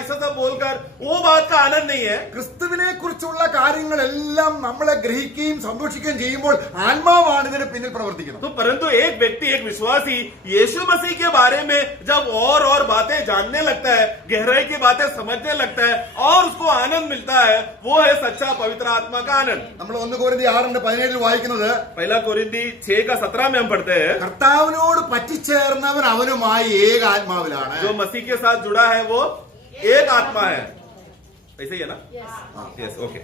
ऐसा सब बोलकर वो बात का आनंद नहीं है। ക്രിസ്തുവിനെ കുറിച്ചുള്ള കാര്യങ്ങളെല്ലാം നമ്മളെ ഗ്രഹിക്കുകയും സന്തോഷിക്കുകയും ചെയ്യുമ്പോൾ ആത്മാവാണ് ഇതിന് പിന്നിൽ പ്രവർത്തിക്കുന്നത്. तो परंतु एक व्यक्ति, एक विश्वासी यीशु मसीह के बारे में जब और बातें जानने लगता है, गहराई की बातें समझने लगता है और उसको आनंद मिलता है, वो है सच्चा पवित्र आत्मा का आनंद। നമ്മൾ 1 കൊരിന്ത്യർ 6:17 വായിക്കുന്നത് पहला कोरिन्थी 6 का 17 में हम पढ़ते हैं, കർത്താവിനോട് പറ്റിച്ചേർന്നവൻ അവനുമായി ഏക ആത്മാവിലാണ്. जो मसीह के साथ जुड़ा है वो एक आत्मा है। ऐसे ही है ना? Yes, okay.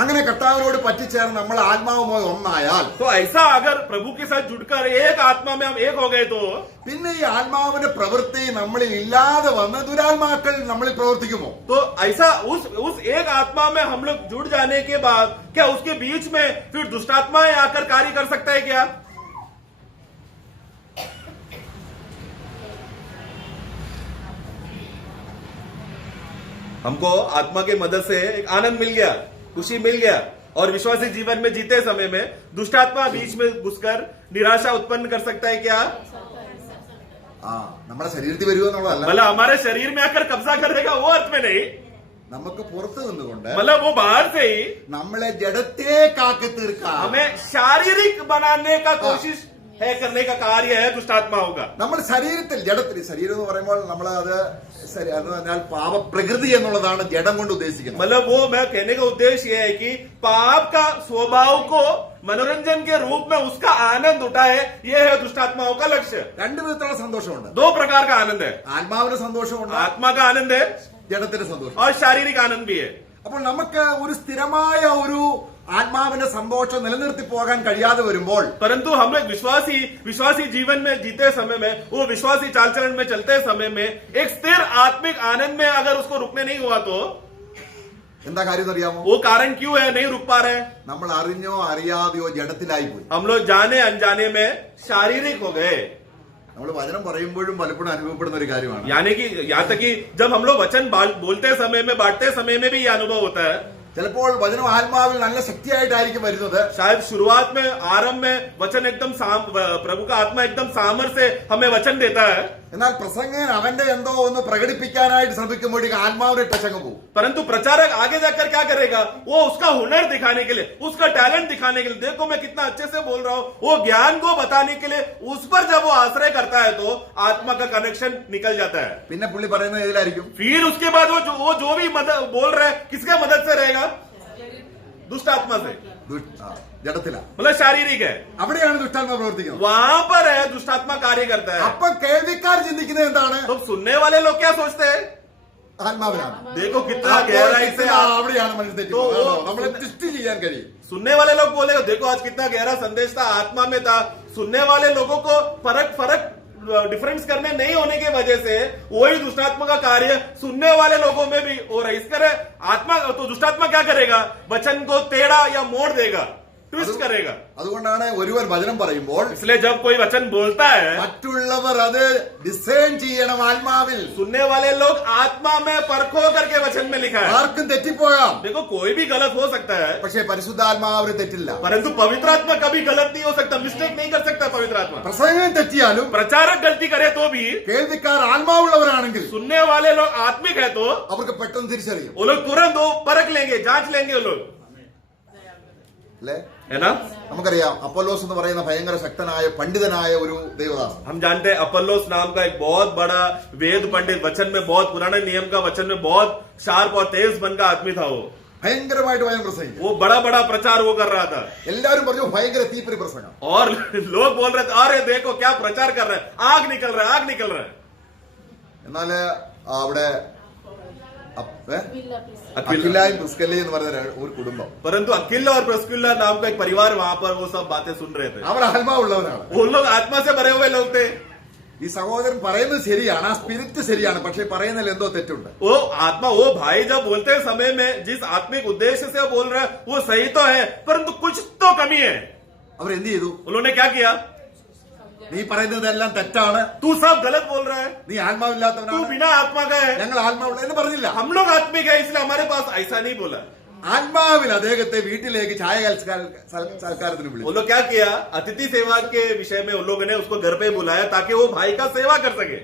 അങ്ങനെ കർത്താവിനോട് പറ്റിച്ചേർന്ന് നമ്മൾ ആത്മാവുമായി ഒന്നായാൽ तो ऐसा अगर प्रभु के साथ जुड़कर एक आत्मा में हम एक हो गए तो പിന്നെ ഈ ആത്മാവിന്റെ പ്രവൃത്തി നമ്മളിൽ ഇല്ലാതെ വന്ന് ദുരാത്മാക്കൾ നമ്മളിൽ പ്രവർത്തിക്കുമോ? तो ऐसा उस एक आत्मा में हम लोग जुड़ जाने के बाद क्या उसके बीच में फिर दुष्टात्माएं आकर कार्य कर सकता है क्या? हमको आत्मा की मदद से एक आनंद मिल गया, खुशी मिल गया और विश्वासी जीवन में जीते समय में दुष्टात्मा बीच में घुसकर निराशा उत्पन्न कर सकता है क्या? ആ നമ്മുടെ ശരീരത്തിൽ വരുക എന്നുള്ളതല്ല, मतलब हमारे शरीर में आकर कब्जा करेगा वो अर्थ में नहीं, നമുക്ക് പുറത്തു നിന്നുകൊണ്ട് मतलब वो बाहर से ही നമ്മളെ ജഡത്തെ കാക്കി തീർക്കാം. हमें शारीरिक बनाने का कोशिश है, करने का कार्य है दुष्टात्माओं का. നമ്മൾ ശരീരത്തിൽ ജഡത്തിൽ, ശരീരം എന്ന് പറയുമ്പോൾ നമ്മൾ അത് എന്ന് പറഞ്ഞാൽ പാപപ്രകൃതി എന്നുള്ളതാണ് ജഡം കൊണ്ട് ഉദ്ദേശിക്കുന്നത്. मतलब वो मैं कहने का उद्देश्य ये है कि पाप का स्वभाव को मनोरंजन के रूप में उसका आनंद उठाए, ये है दुष्टात्माओं का लक्ष्य. രണ്ടു വിധത്തിലുള്ള സന്തോഷമുണ്ട്. दो प्रकार का आनंद है. ആത്മാവിന് സന്തോഷമുണ്ട്, आत्मा का आनंद है ജഡത്തിന് സന്തോഷം. और शारीरिक आनंद भी है. അപ്പോൾ നമുക്ക് ഒരു സ്ഥിരമായ ഒരു ആത്മാവിന്റെ സന്തോഷം നിലനിർത്തി പോകാൻ കഴിയാതെ വരുമ്പോൾ, परंतु हम लोग विश्वासी जीवन में जीते समय में, वो विश्वासी चाल चलन में चलते समय में एक स्थिर आत्मिक आनंद में अगर उसको रुकने नहीं हुआ तो എന്താ കാര്യം അറിയാമോ? वो कारण क्यों है नहीं रुक पा रहे? നമ്മൾ അറിഞ്ഞോ അറിയാതെയോ ജഡത്തിലായി പോയി. हम लोग जाने अनजाने में शारीरिक हो गए. നമ്മൾ വചനം പറയുമ്പോഴും പലപ്പോഴും അനുഭവപ്പെടുന്ന ഒരു കാര്യമാണ്. यानी कि यहाँ तक कि जब हम लोग वचन बोलते समय में, बांटते समय में भी ये अनुभव होता है. ചിലപ്പോൾ വചനം ആത്മാവിൽ നല്ല ശക്തിയായിട്ടായിരിക്കും വരുന്നത്. शायद शुरुआत में, आरंभ में वचन एकदम प्रभु का आत्मा एकदम सामर्थ्य से हमें वचन देता है. എന്നാൽ പ്രസംഗൻ അവന്റെ എന്തോ ഒന്ന് പ്രകടിപ്പിക്കാനായിട്ട് ശ്രമിക്കുമ്പോഴേക്കും ആത്മാവിന്റെ ടച്ചങ്ങ് പോകും. परंतु प्रचारक आगे जाकर क्या करेगा? वो उसका हुनर दिखाने के लिए, उसका टैलेंट दिखाने के लिए, देखो मैं कितना अच्छे से बोल रहा हूं, वो ज्ञान को बताने के लिए उस पर जब वो आश्रय करता है तो आत्मा का कनेक्शन निकल जाता है. പിന്നെ പുള്ളി പറയുന്നത് ഏതിലായിരിക്കും? फिर उसके बाद वो जो भी मदद बोल रहा है, किसका मदद से रहेगा? दुष्ट आत्मा से. ജഡത്തിലാ. मतलब शारीरिक है. അവിടെയാണ് ദുഷ്ടാത്മ പ്രവർത്തിക്കുന്നത്. वहां पर है दुष्टात्मा कार्य करता है. അപ്പൊ കേൾവിക്കാർ ചിന്തിക്കുന്നത് എന്താണ്? तो सुनने वाले लोग क्या सोचते हैं? ആത്മാവിലാണ്. देखो कितना गहराई से അവിടെയാണ് മനസ്സിൽ തെറ്റിപ്പോകുന്നത്. നമ്മളെ ട്വിസ്റ്റ് ചെയ്യാൻ കഴിയും. सुनने वाले लोग बोलेगा, देखो आज कितना गहरा संदेश था, आत्मा में था. सुनने वाले लोगों को फर्क डिफरेंस करने नहीं होने की वजह से वही दुष्टात्मा का कार्य सुनने वाले लोगों में भी हो रहा है. इस करे आत्मा तो दुष्टात्मा क्या करेगा? वचन को टेढ़ा या मोड़ देगा, ट्विस्ट करेगा. അതുകൊണ്ടാണ് ഒരുവൻ വചനം പറയുമ്പോൾ इसलिए जब कोई वचन बोलता है, മറ്റുള്ളവർ അത് ഡിസൈൻ ചെയ്യണം ആത്മാവിൽ. सुनने वाले लोग आत्मा में परखो करके वचन में लिखा है. ആർക്കും തെറ്റിപ്പോകാം, देखो कोई भी गलत हो सकता है, പക്ഷേ പരിശുദ്ധാത്മാവിന് തെറ്റില്ല. परंतु पवित्र आत्मा कभी गलत नहीं हो सकता, मिस्टेक नहीं कर सकता पवित्र आत्मा. പ്രസംഗം തെറ്റിയാലും प्रचारक गलती करे तो भी കേൾവിക്കാർ ആത്മാവുള്ളവരാണെങ്കിൽ सुनने वाले लोग आत्मिक है तो അവർക്ക് പെട്ടെന്ന് തിരിച്ചറിയും. वो लोग तुरंत वो परख लेंगे, जांच लेंगे वो लोग, അല്ലേ? है ना? നമുക്കറിയാം അപ്പൊല്ലോസ് എന്ന് പറയുന്ന ഭയങ്കര ശക്തനായ പണ്ഡിതനായ ഒരു ദൈവദാസൻ. हम जानते हैं अपोल्लोस नाम का एक बहुत बड़ा वेद पंडित, वचन में बहुत पुराने नियम का वचन में बहुत शार्प और तेज मन का आदमी था. वो ഭയങ്കരമായിട്ട് വചനം പ്രസംഗിക്കും. वो बड़ा बड़ा प्रचार वो कर रहा था. എല്ലാവരും പറഞ്ഞു ഭയങ്കര തീപ്പൊരി പ്രസംഗം. और लोग बोल रहे थे, अरे देखो क्या प्रचार कर रहे हैं, आग निकल रहा है, आग निकल रहा है. എന്നാല് അവിടെ विल्ला प्रिस्का. അഖിലായും പ്രിസ്കല്ലയും എന്ന് പറയുന്ന ഒരു കുടുംബം, परंतु अकिला और प्रिस्किला नाम का एक परिवार वहां पर वो सब बातें सुन रहे थे. അവർ ആത്മാവുള്ളവരാണ്. वो लोग आत्मा से भरे हुए लोग थे. ഈ സഹോദരൻ പറയുന്നത് ശരിയാണ്, ആ സ്പിരിറ്റ് ശരിയാണ്, പക്ഷെ പറയുന്നതിൽ എന്തോ തെറ്റുണ്ട്. वो आत्मा, वो भाई जब बोलते हैं समय में जिस आत्मिक उद्देश्य से बोल रहे हैं वो सही तो है, परंतु कुछ तो कमी है. അവരെന്ത് ചെയ്തു? उन्होंने क्या किया? നീ പറയുന്നതെല്ലാം തെറ്റാണ്, तू सब गलत बोल रहा है, നീ तू ആത്മാവില്ലാത്തവനാണ്, बिना आत्मा का है, ഞങ്ങൾ ആത്മാവുള്ള എന്ന് പറഞ്ഞില്ല. हम लोग आत्मिक है इसलिए हमारे पास ऐसा नहीं बोला. ആത്മാവിൽ അദ്ദേഹത്തെ വീട്ടിലേക്ക് ചായ സൽക്കാരത്തിന് वो വിളിച്ചു. लोग क्या किया? अतिथि सेवा के विषय में उन लोगों ने उसको घर पे बुलाया ताकि वो भाई का सेवा कर सके,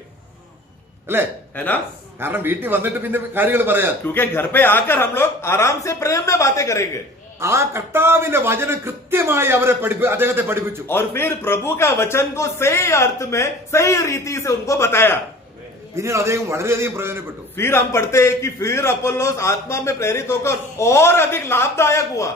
അല്ലേ? है ना? കാരണം വീട്ടിൽ വന്നിട്ട് പിന്നെ കാര്യങ്ങൾ പറയാം. क्योंकि घर पे आकर हम लोग आराम से प्रेम में बातें करेंगे. ആ കർത്താവിന്റെ വചനം കൃത്യമായി അവരെ അദ്ദേഹത്തെ പഠിപ്പിച്ചു. और फिर प्रभु का वचन को सही अर्थ में सही रीति से उनको बताया. പിന്നീട് അദ്ദേഹം വളരെയധികം പ്രയോജനപ്പെട്ടു. फिर हम पढ़ते हैं कि फिर अपोल्लोस आत्मा में प्रेरित होकर और अधिक लाभदायक हुआ.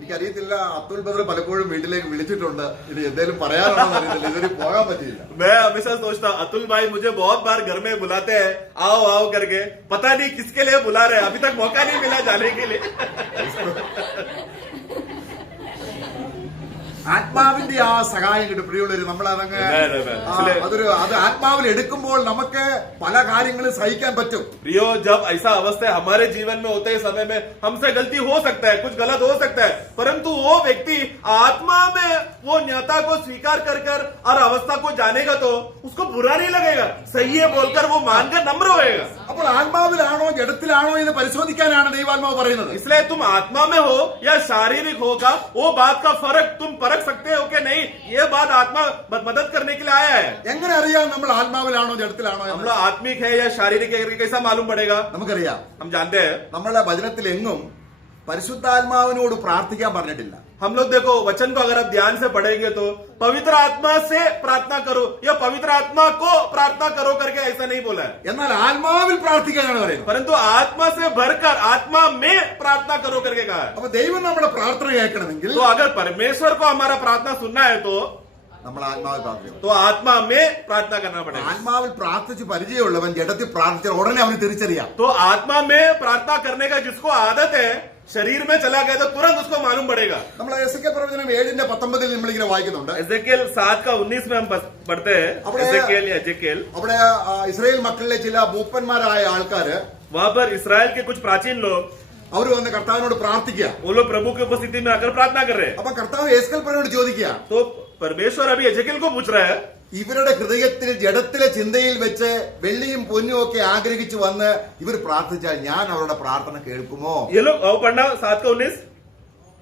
എനിക്കറിയത്തില്ല, അബ്ദുൽ ബദർ പലപ്പോഴും വീട്ടിലേക്ക് വിളിച്ചിട്ടുണ്ട്. ഇനി എന്തെങ്കിലും പറയാനുണ്ടോ അറിയത്തില്ല, ഇതുവരെ പോകാൻ പറ്റിയില്ല. मैं हमेशा सोचता अतुल भाई मुझे बहुत बार घर में बुलाते हैं, आओ आओ करके, पता नहीं किसके लिए बुला रहे हैं, अभी तक मौका नहीं मिला जाने के लिए. ആത്മാവിന്റെ ആ സഹായം കിട്ടും. പ്രിയമുള്ളവര്, നമ്മളതങ്ങ് അത് ആത്മാവിൽ എടുക്കുമ്പോൾ നമുക്ക് പല കാര്യങ്ങളും സഹിക്കാൻ പറ്റും. प्रियो, जब ऐसा अवस्था हमारे जीवन में होते समय में हमसे गलती हो सकता है, कुछ गलत हो सकता है, परंतु वो व्यक्ति आत्मा में वो न्यता को स्वीकार कर और अवस्था को जानेगा तो उसको बुरा नहीं लगेगा, सही है बोलकर वो मानकर नम्र होएगा. അപ്പോൾ ആത്മാവിലാണോ ജഡത്തിലാണോ എന്ന് പരിശോധിക്കാനാണ് ദൈവാത്മാവ് പറയുന്നത്. इसलिए तुम आत्मा में हो या शारीरिक होगा, वो बात का फर्क तुम परख परख सकते हो कि नहीं, ये बात आत्मा मदद करने के लिए आया है। എങ്ങനെ അറിയാം നമ്മൾ ആത്മാവിലാണോ ജഡത്തിലാണോ हम എന്ന്? लोग आत्मिक है या शारीरिक है कैसा मालूम पड़ेगा? നമുക്കറിയാം. हम जानते हैं। നമ്മളെ വചനത്തിൽ എങ്ങും പരിശുദ്ധാത്മാവിനോട് പ്രാർത്ഥിക്കാൻ പറഞ്ഞിട്ടില്ല. हम लोग देखो वचन को अगर आप ध्यान से पढ़ेंगे तो पवित्र आत्मा से प्रार्थना करो या पवित्र आत्मा को प्रार्थना करो करके ऐसा नहीं बोला है, എന്നാൽ ആത്മാവിൽ പ്രാർത്ഥിക്കാനാണ് പറയുന്നത്. परंतु आत्मा से भरकर आत्मा में प्रार्थना करो करके कहा है। അപ്പൊ ദൈവം നമ്മുടെ പ്രാർത്ഥന കേൾക്കണമെങ്കിൽ तो अगर परमेश्वर को हमारा प्रार्थना सुनना है तो നമ്മൾ ആത്മാവിൽ പ്രാർത്ഥിക്കണം. आत्मा में प्रार्थना करना पड़ेगा। ആത്മാവിൽ പ്രാർത്ഥിച്ച് പരിചയമുള്ളവൻ ജഡത്തിൽ പ്രാർത്ഥിച്ചാൽ ഉടനെ അവന് തിരിച്ചറിയാം. तो आत्मा में प्रार्थना करने का जिसको आदत है, शरीर में चला गया तो तुरंत उसको मालूम पड़ेगा। നമ്മൾ എസെക്കിയേൽ പ്രവചനം 7:19 നമ്മളിങ്ങനെ വായിക്കുന്നുണ്ട്. एजेकियल 7:19 में हम पढ़ते हैं, एजेकियल या एजेकियल। അവിടെ ഇസ്രായേൽ മക്കളിലെ ചില മൂപ്പന്മാരായ ആൾക്കാര് वहां पर इसराइल के कुछ प्राचीन लोग, അവർ വന്ന് കർത്താവിനോട് പ്രാർത്ഥിക്കുക. वो लोग प्रभु की उपस्थिति में आकर प्रार्थना कर रहे हैं। അപ്പൊ കർത്താവ് എസ്കേൽ പ്രവചനോട് ചോദിക്കുക, तो परमेश्वर अभी एजेकियल को पूछ रहा है, ഇവരുടെ ഹൃദയത്തിൽ ജഡത്തിലെ ചിന്തയിൽ വെച്ച് വെള്ളിയും പൊന്നും ഒക്കെ ആഗ്രഹിച്ചു വന്ന് ഇവർ പ്രാർത്ഥിച്ചാൽ ഞാൻ അവരുടെ പ്രാർത്ഥന കേൾക്കുമോ? ये लोग आओ पढ़ना 7:19।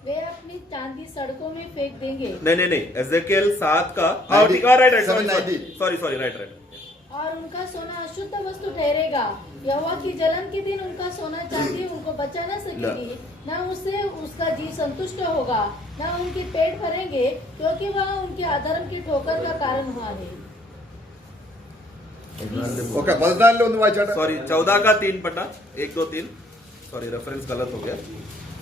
वे अपनी चांदी सड़कों में फेंक देंगे नहीं, एजेकियल 7 का सॉरी राइट। और उनका सोना अशुद्ध वस्तु ठहरेगा। यहोवा की जलन के दिन उनका सोना चांदी उनको बचा न सकेगी, न उससे उसका जी संतुष्ट होगा, न उनके पेट भरेंगे, क्योंकि वह उनके अधर्म की ठोकर का कारण हुआ है। ഓക്കെ 14 ഒന്ന് വായിച്ചാട്ടെ. सॉरी 14 का 3 पढ़ना, 1 2 3। सॉरी रेफरेंस गलत हो गया।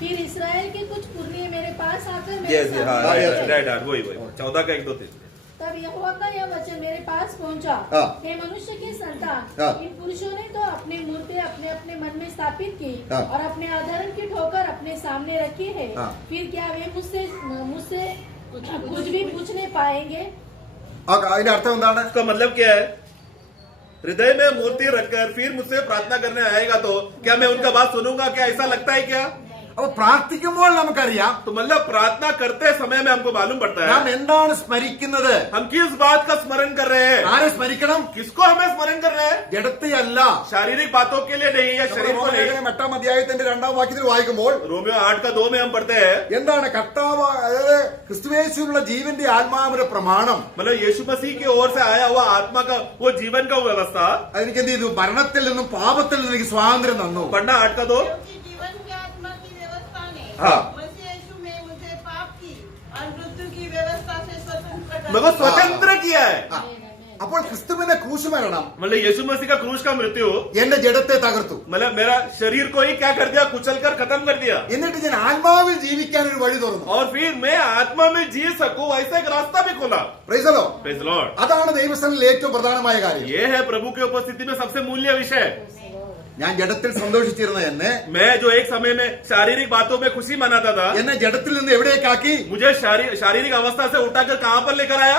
फिर इसराइल के कुछ पुरनिये मेरे पास आकर मेरे यस सामने राइट वही 14 का 1 2 3। तब यहोवा का यह वचन मेरे पास पहुंचा, हाँ। हे मनुष्य के संतान, हाँ। इन पुरुषों ने तो अपनी मूर्ति अपने अपने मन में स्थापित की हाँ। और अपने अधर्म की ठोकर अपने सामने रखी है। हाँ। फिर क्या वे मुझसे कुछ भी पूछने पाएंगे? അതിന്റെ അർത്ഥം എന്താണ്? इसका मतलब क्या है? हृदय में मूर्ति रखकर फिर मुझसे प्रार्थना करने आएगा तो क्या मैं उनका बात सुनूंगा? क्या ऐसा लगता है क्या? അപ്പൊ പ്രാർത്ഥിക്കുമ്പോൾ നമുക്കറിയാം तो मतलब प्रार्थना करते समय में हमको मालूम पड़ता നാം है എന്താണ് സ്മരിക്കുന്നത്. हम किस बात का स्मरण कर रहे हैं। ആരെ സ്മരിക്കണം? किसको हमें स्मरण कर रहे हैं? ജഡത്തെയല്ല. शारीरिक बातों के लिए नहीं या शरीर को नहीं। 8 അധ്യായത്തിന്റെ 2 വാക്യത്തിൽ വായിക്കുമ്പോൾ रोमियो 8 का 2 में हम पढ़ते हैं, എന്താണ് കർത്താവ് അതായത് ക്രിസ്തുയേശുവിലുള്ള ജീവന്റെ ആത്മാവിന്റെ പ്രമാണം मतलब यीशु मसीह की ओर से आया हुआ आत्मा का वो जीवन का व्यवस्था। അതെനിക്ക് എന്ത് ചെയ്തു? മരണത്തിൽ നിന്നും പാപത്തിൽ നിന്നും എനിക്ക് സ്വാതന്ത്ര്യം തന്നു. पढ़ना 8 का 2। क्योंकि जीवन की आत्मा की व्यवस्था ने हाँ। मसीह यीशु में मुझे पाप की और मृत्यु की व्यवस्था से स्वतंत्र कर मेरे को स्वतंत्र किया है। ആ. അപ്പോൾ ക്രിസ്തുവിന്റെ ക്രൂശ് മരണം मतलब यीशु मसीह का क्रूस का मृत्यु എന്റെ ജഡത്തെ തകർത്തു. मतलब मेरा शरीर को ही क्या कर दिया? कुचल कर खत्म कर दिया। എന്നിട്ട് ഞാൻ ആത്മാവിൽ ജീവിക്കാൻ ഒരു വഴി തുറന്നു. और फिर मैं आत्मा में जी सकूं ऐसा एक रास्ता भी खोला। Praise the Lord. Praise the Lord. അതാണ് ദൈവസന്നിധിയിൽ ഏറ്റവും പ്രധാനമായ കാര്യം. ये है प्रभु की उपस्थिति में सबसे मूल्य विषय। ഞാൻ ജഡത്തിൽ സന്തോഷിച്ചിരുന്ന എന്നെ मैं जो एक समय में शारीरिक बातों में खुशी मनाता था, എന്നെ ജഡത്തിൽ നിന്ന് എവിടേക്കാക്കി? मुझे शारीरिक अवस्था से उठाकर कहां पर लेकर आया?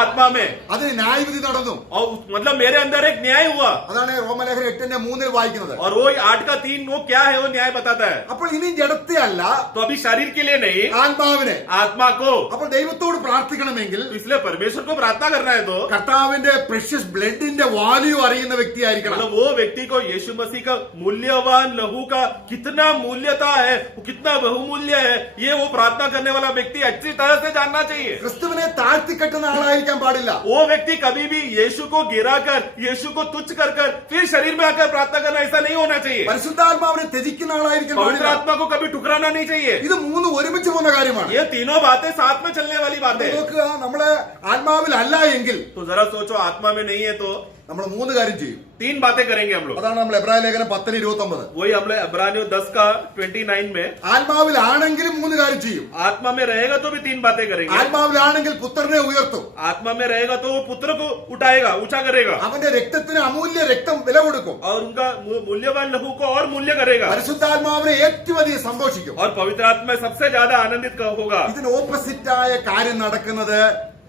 आत्मा में। അതിന് ന്യായവിധി നടന്നു. और मतलब मेरे अंदर एक न्याय हुआ। അതാണ് റോമലേഖനം 8:3 വായിക്കുന്നത്. और वो 8 का 3 वो क्या है? वो न्याय बताता है। അപ്പോൾ ഇനി ജഡത്തെ അല്ല तो अभी शरीर के लिए नहीं, ആത്മാവിനെ. आत्मा को। അപ്പോൾ ദൈവത്തോട് പ്രാർത്ഥിക്കണമെങ്കിൽ तो इसलिए परमेश्वर को प्रार्थना करना है तो കർത്താവിന്റെ പ്രഷ്യസ് ബ്ലഡിന്റെ വാല്യൂ അറിയുന്ന വ്യക്തിയായിരിക്കണം. मतलब वो व्यक्ति को यीशु मसीह का मूल्यवान लहू का कितना मूल्यता है, वो कितना बहुमूल्य है, ये वो प्रार्थना करने वाला व्यक्ति अच्छी तरह से जानना चाहिए। ക്രിസ്തുവിനെ താഴ്ത്തിക്കെട്ടുന്ന ആളായിരിക്കാൻ പാടില്ല. वो व्यक्ति कभी भी यीशु को गिरा कर, यीशु को तुच्छ कर फिर शरीर में आकर प्रार्थना करना ऐसा नहीं होना चाहिए। പരിശുദ്ധാത്മാവിനെ ത്യജിക്കുന്ന ആളായിരിക്കാൻ पवित्र പാടില്ല. आत्मा को कभी ठुकराना नहीं चाहिए। ഇത് മൂന്ന് ഒരുമിച്ച് പോകുന്ന കാര്യമാണ്. ये तीनों बातें साथ में चलने वाली बातें। നോക്കുക, നമ്മള് ആത്മാവിലല്ല എങ്കിൽ तो जरा सोचो, आत्मा में नहीं है तो നമ്മൾ മൂന്ന് കാര്യം ചെയ്യും. 3 बातें करेंगे हम लोग। അതാണ് നമ്മൾ എബ്രായ ലേഖനം 10:29. वही हम लोग इब्रानियों 10 का 29 में, ആത്മാവിലാണെങ്കിലും മൂന്ന് കാര്യം ചെയ്യും. आत्मा में रहेगा तो भी 3 बातें करेंगे। ആത്മാവിലാണെങ്കിൽ പുത്രനെ ഉയർത്തും. आत्मा में रहेगा तो वो पुत्र को उठाएगा, ऊंचा करेगा, അവന്റെ രക്തത്തിന് അമൂല്യ രക്തം വില കൊടുക്കും. और उनका मूल्यवान लहू को और मूल्य करेगा, പരിശുദ്ധാത്മാവിനെ ഏറ്റവും അധികം സന്തോഷിക്കും. और पवित्र आत्मा सबसे ज्यादा आनंदित होगा। ഇതിന് ഓപ്പോസിറ്റായ കാര്യം നടക്കുന്നത്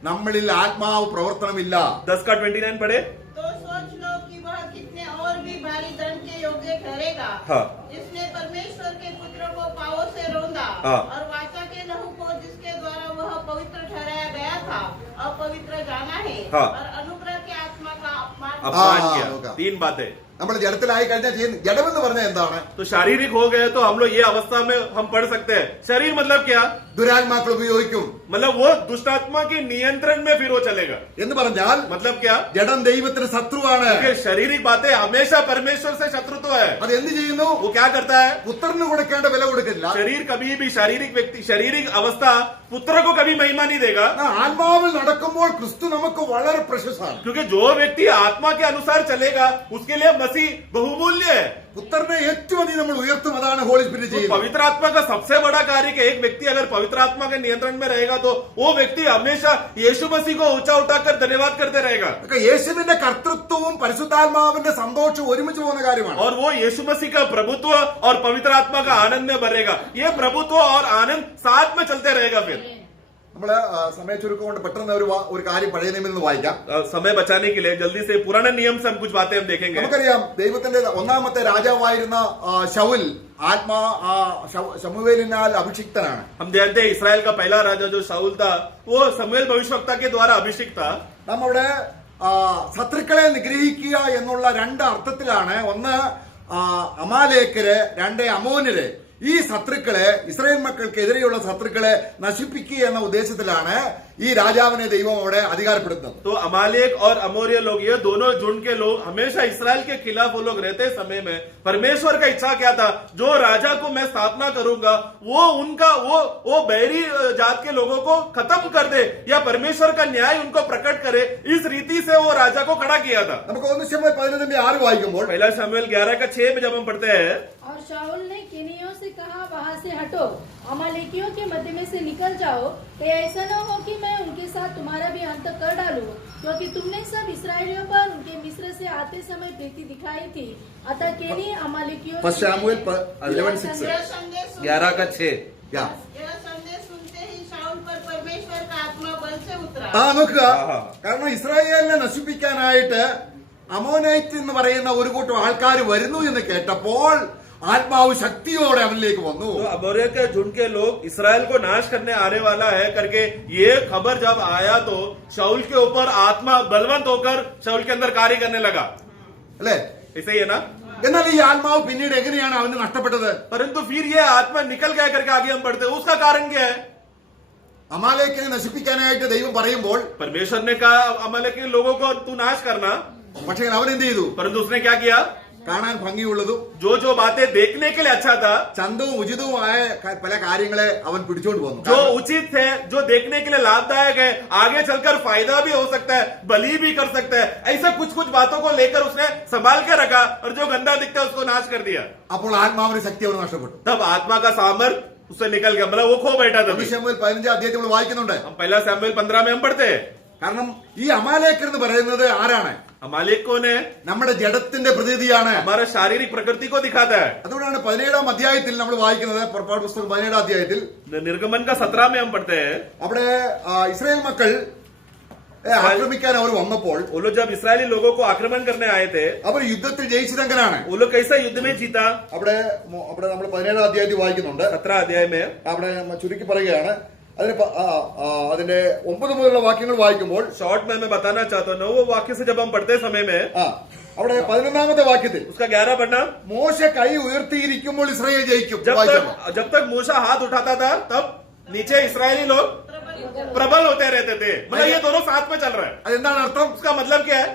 നമ്മളിൽ ആത്മാവ് പ്രവർത്തനമില്ല. 10 का 29 पढ़े। तो सोच लो कि वह कितने और भी भारी दंड के योग्य ठहरेगा, हाँ। जिसने परमेश्वर के पुत्र को पांवों से रौंदा हाँ। और वाचा के लहू को जिसके द्वारा वह पवित्र ठहराया गया था अपवित्र जाना है, हाँ। और अनुग्रह के आत्मा का अपमान अपमान हाँ, किया। होगा। 3 बातें। നമ്മൾ ജഡത്തിലായി കഴിഞ്ഞാൽ ചെയ്യുന്ന ജഡമെന്ന് പറഞ്ഞാൽ എന്താണ്? तो शारीरिक हो गए तो हम लोग ये अवस्था में हम पढ़ सकते हैं। शरीर मतलब क्या? ദുരാത്മാക്കൾ ഉപയോഗിക്കും मतलब वो दुष्टात्मा के नियंत्रण में फिर वो चलेगा। എന്ന് പറഞ്ഞാൽ मतलब क्या? ജഡം ദൈവത്തിന് ശത്രുവാണ്. क्योंकि शारीरिक बातें हमेशा परमेश्वर से शत्रुत्व है। അത് എന്ത് ചെയ്യുന്നു? वो क्या करता है? പുത്രന് കൊടുക്കേണ്ട വില കൊടുക്കില്ല. शरीर कभी भी शारीरिक व्यक्ति शारीरिक अवस्था पुत्र को कभी महिमा नहीं देगा, ആത്മാവിൽ നടക്കുമ്പോൾ ക്രിസ്തു നമുക്ക് വളരെ പ്രശസ്തമാണ്. क्योंकि जो व्यक्ति आत्मा के अनुसार चलेगा उसके लिए मसीह बहुमूल्य है। പുത്രനെ ഏറ്റവും അധികം നമ്മൾ ഉയർത്തും. അതാണ് ഹോളി സ്പിരിറ്റ് तो ചെയ്യുന്നത്. पवित्र आत्मा का सबसे बड़ा कार्य कि एक व्यक्ति अगर पवित्र आत्मा के नियंत्रण में रहेगा तो वो व्यक्ति हमेशा यीशु मसीह को ऊंचा उठाकर धन्यवाद करते रहेगा। ഒക്കെ യേശുവിന്റെ കർത്തൃത്വവും പരിശുദ്ധാത്മാവിന്റെ സന്തോഷവും ഒരുമിച്ച് പോകുന്ന കാര്യമാണ്. और वो यीशु मसीह का प्रभुत्व और पवित्र आत्मा का आनंद में भरेगा। ये प्रभुत्व और आनंद साथ में चलते रहेगा। फिर നമ്മള് സമയ ചുരുക്കം കൊണ്ട് പെട്ടെന്ന് ഒരു കാര്യം പഴയ നിയമത്തിൽ നിന്ന് വായിക്കാം. समय बचाने के लिए जल्दी से पुराने नियम से हम कुछ बातें हम देखेंगे। നമുക്കറിയാം ദൈവത്തിന്റെ ഒന്നാമത്തെ രാജാവായിരുന്ന ശൗൽ ശമൂവേലിനാൽ അഭിഷിക്തനാണ്. हम जानते हैं इस्राएल का पहला राजा जो शाऊल था वो शमूएल भविष्यवक्ता के द्वारा अभिषिक्त था। നമ്മുടെ ശത്രുക്കളെ നിഗ്രഹിക്കുക എന്നുള്ള രണ്ട് അർത്ഥത്തിലാണ്. ഒന്ന് അമാലേക്കര്, രണ്ട് അമോനര്. ഈ ശത്രുക്കളെ, ഇസ്രായേൽ മക്കൾക്കെതിരെയുള്ള ശത്രുക്കളെ നശിപ്പിക്കുക എന്ന ഉദ്ദേശത്തിലാണ് ഈ രാജാവിനെ ദൈവം അവിടെ അധികാരപ്പെടുത്തുന്നത്. तो अमालेक और अमोरिया लोग ये दोनों झुंड के लोग हमेशा इस्राएल के खिलाफ वो लोग रहते समय में परमेश्वर का इच्छा क्या था? जो राजा को मैं स्थापना करूंगा वो उनका वो बैरी जात के लोगों को खत्म कर दे या परमेश्वर का न्याय उनको प्रकट करे, इस रीति से वो राजा को खड़ा किया था। നമുക്ക് 1 ശമൂവേൽ 11:6 വായിക്കുമ്പോൾ पहला शमूएल 11:6 में जब हम पढ़ते हैं, और शाऊल ने केनियों से कहा, वहाँ से हटो, अमालेकियों के मध्य में से निकल जाओ, तो ऐसा न हो कि मैं उनके साथ तुम्हारा भी अंत कर डालूं, क्योंकि तुमने सब इसराइलियों पर उनके मिस्र से आते समय प्रीति दिखाई थी। अतः केनी अमालेकियों ഫസ്റ്റ് ശമൂവേൽ 11:6 यह संदेश सुन- 11:6 യാ. यह संदेश सुनते ही शाऊल पर परमेश्वर का आत्मा बल से उतरा। നോക്കുക. ആഹാ. കാരണം ഇസ്രായേലിനെ നശിപ്പിക്കാനായിട്ട് അമോനൈറ്റ് എന്ന് പറയുന്ന ഒരു കൂട്ടം ആൾക്കാർ വരുന്നു എന്ന് കേട്ടപ്പോൾ ആത്മാവ് ശക്തിയോടെ അവനിലേക്ക് വന്നു. तो अमोरिया के झुंड के लोग इसराइल को नाश करने आने वाला है करके ये खबर जब आया तो शाऊल के ऊपर आत्मा बलवंत होकर शाऊल के अंदर कार्य करने लगा। അല്ലെ? ऐसे ही है ना? എന്നാൽ ഈ ആത്മാവ് പിന്നീട് എങ്ങനെയാണ് അവന് നഷ്ടപ്പെട്ടത്? परंतु फिर ये आत्मा निकल गया करके आगे हम पढ़ते हैं, उसका कारण क्या है? അമാലേക്കിനെ നശിപ്പിക്കാനായിട്ട് ദൈവം പറയുമ്പോൾ परमेश्वर ने कहा अमालेक के लोगों को तू नाश करना, പക്ഷേ അവൻ എന്ത് ചെയ്തു? परंतु उसने क्या किया? കാണാൻ ഭംഗിയുള്ളതും जो बातें देखने के लिए अच्छा था, ചന്തവും ഉചിതവുമായ പല കാര്യങ്ങളെ അവൻ പിടിച്ചോണ്ട് വന്നു. जो उचित है, जो देखने के लिए लाभदायक है, आगे चलकर फायदा भी हो सकता है, बलि भी कर सकता है, ऐसा कुछ बातों को लेकर उसने संभाल के रखा और जो गंदा दिखता है उसको नाश कर दिया। അപ്പോൾ ആത്മാവിന് ശക്തി അവന് നഷ്ടപ്പെട്ടു. तब आत्मा का सामर्थ उससे निकल गया, मतलब वो खो बैठा था। 1 ശമൂവേൽ 15 നമ്മൾ വായിക്കുന്നുണ്ട്. हम पहला शमूएल 15 में हम पढ़ते हैं, കാരണം ഈ അമാലേക്കർ എന്ന് പറയുന്നത് ആരാണ്? अमालेक कौन है? നമ്മുടെ ജഡത്തിന്റെ പ്രതിനിധിയാണ്. हमारा शारीरिक प्रकृति को दिखाता है। അതുകൊണ്ടാണ് 17 അധ്യായത്തിൽ നമ്മൾ വായിക്കുന്നത്. പുറപ്പാട് പുസ്തകം 17 അധ്യായത്തിൽ निर्गमन का 17 में हम पढ़ते हैं, അവിടെ ഇസ്രായേൽ മക്കൾ ആക്രമിക്കാൻ അവർ വന്നപ്പോൾ वो लोग जब इस्राएली लोगों को आक्रमण करने आए थे, അവർ യുദ്ധത്തിൽ ജയിച്ചതെങ്ങനെയാണ്? वो लोग कैसा युद्ध में जीता? അവിടെ നമ്മൾ 17 അധ്യായത്തിൽ വായിക്കുന്നുണ്ട്. 17 अध्याय में അവിടെ ചുരുക്കി പറയുകയാണ്. അതിന്റെ 9 മുതലുള്ള വാക്യങ്ങൾ വായിക്കുമ്പോൾ शॉर्ट में मैं बताना चाहता हूँ, 9 वाक्य से जब हम पढ़ते समय में അവിടെ 11 വാക്യത്തിൽ उसका 11 पढ़ना, മോശ കൈ ഉയർത്തിയിരിക്കുമ്പോൾ ഇസ്രായേൽ ജയിക്കും. जब तक मूसा हाथ उठाता था तब नीचे इसराइली लोग प्रबल होते रहते थे। मतलब ये दोनों साथ में चल रहा है। അതെന്താണ് അർത്ഥം? उसका मतलब क्या है?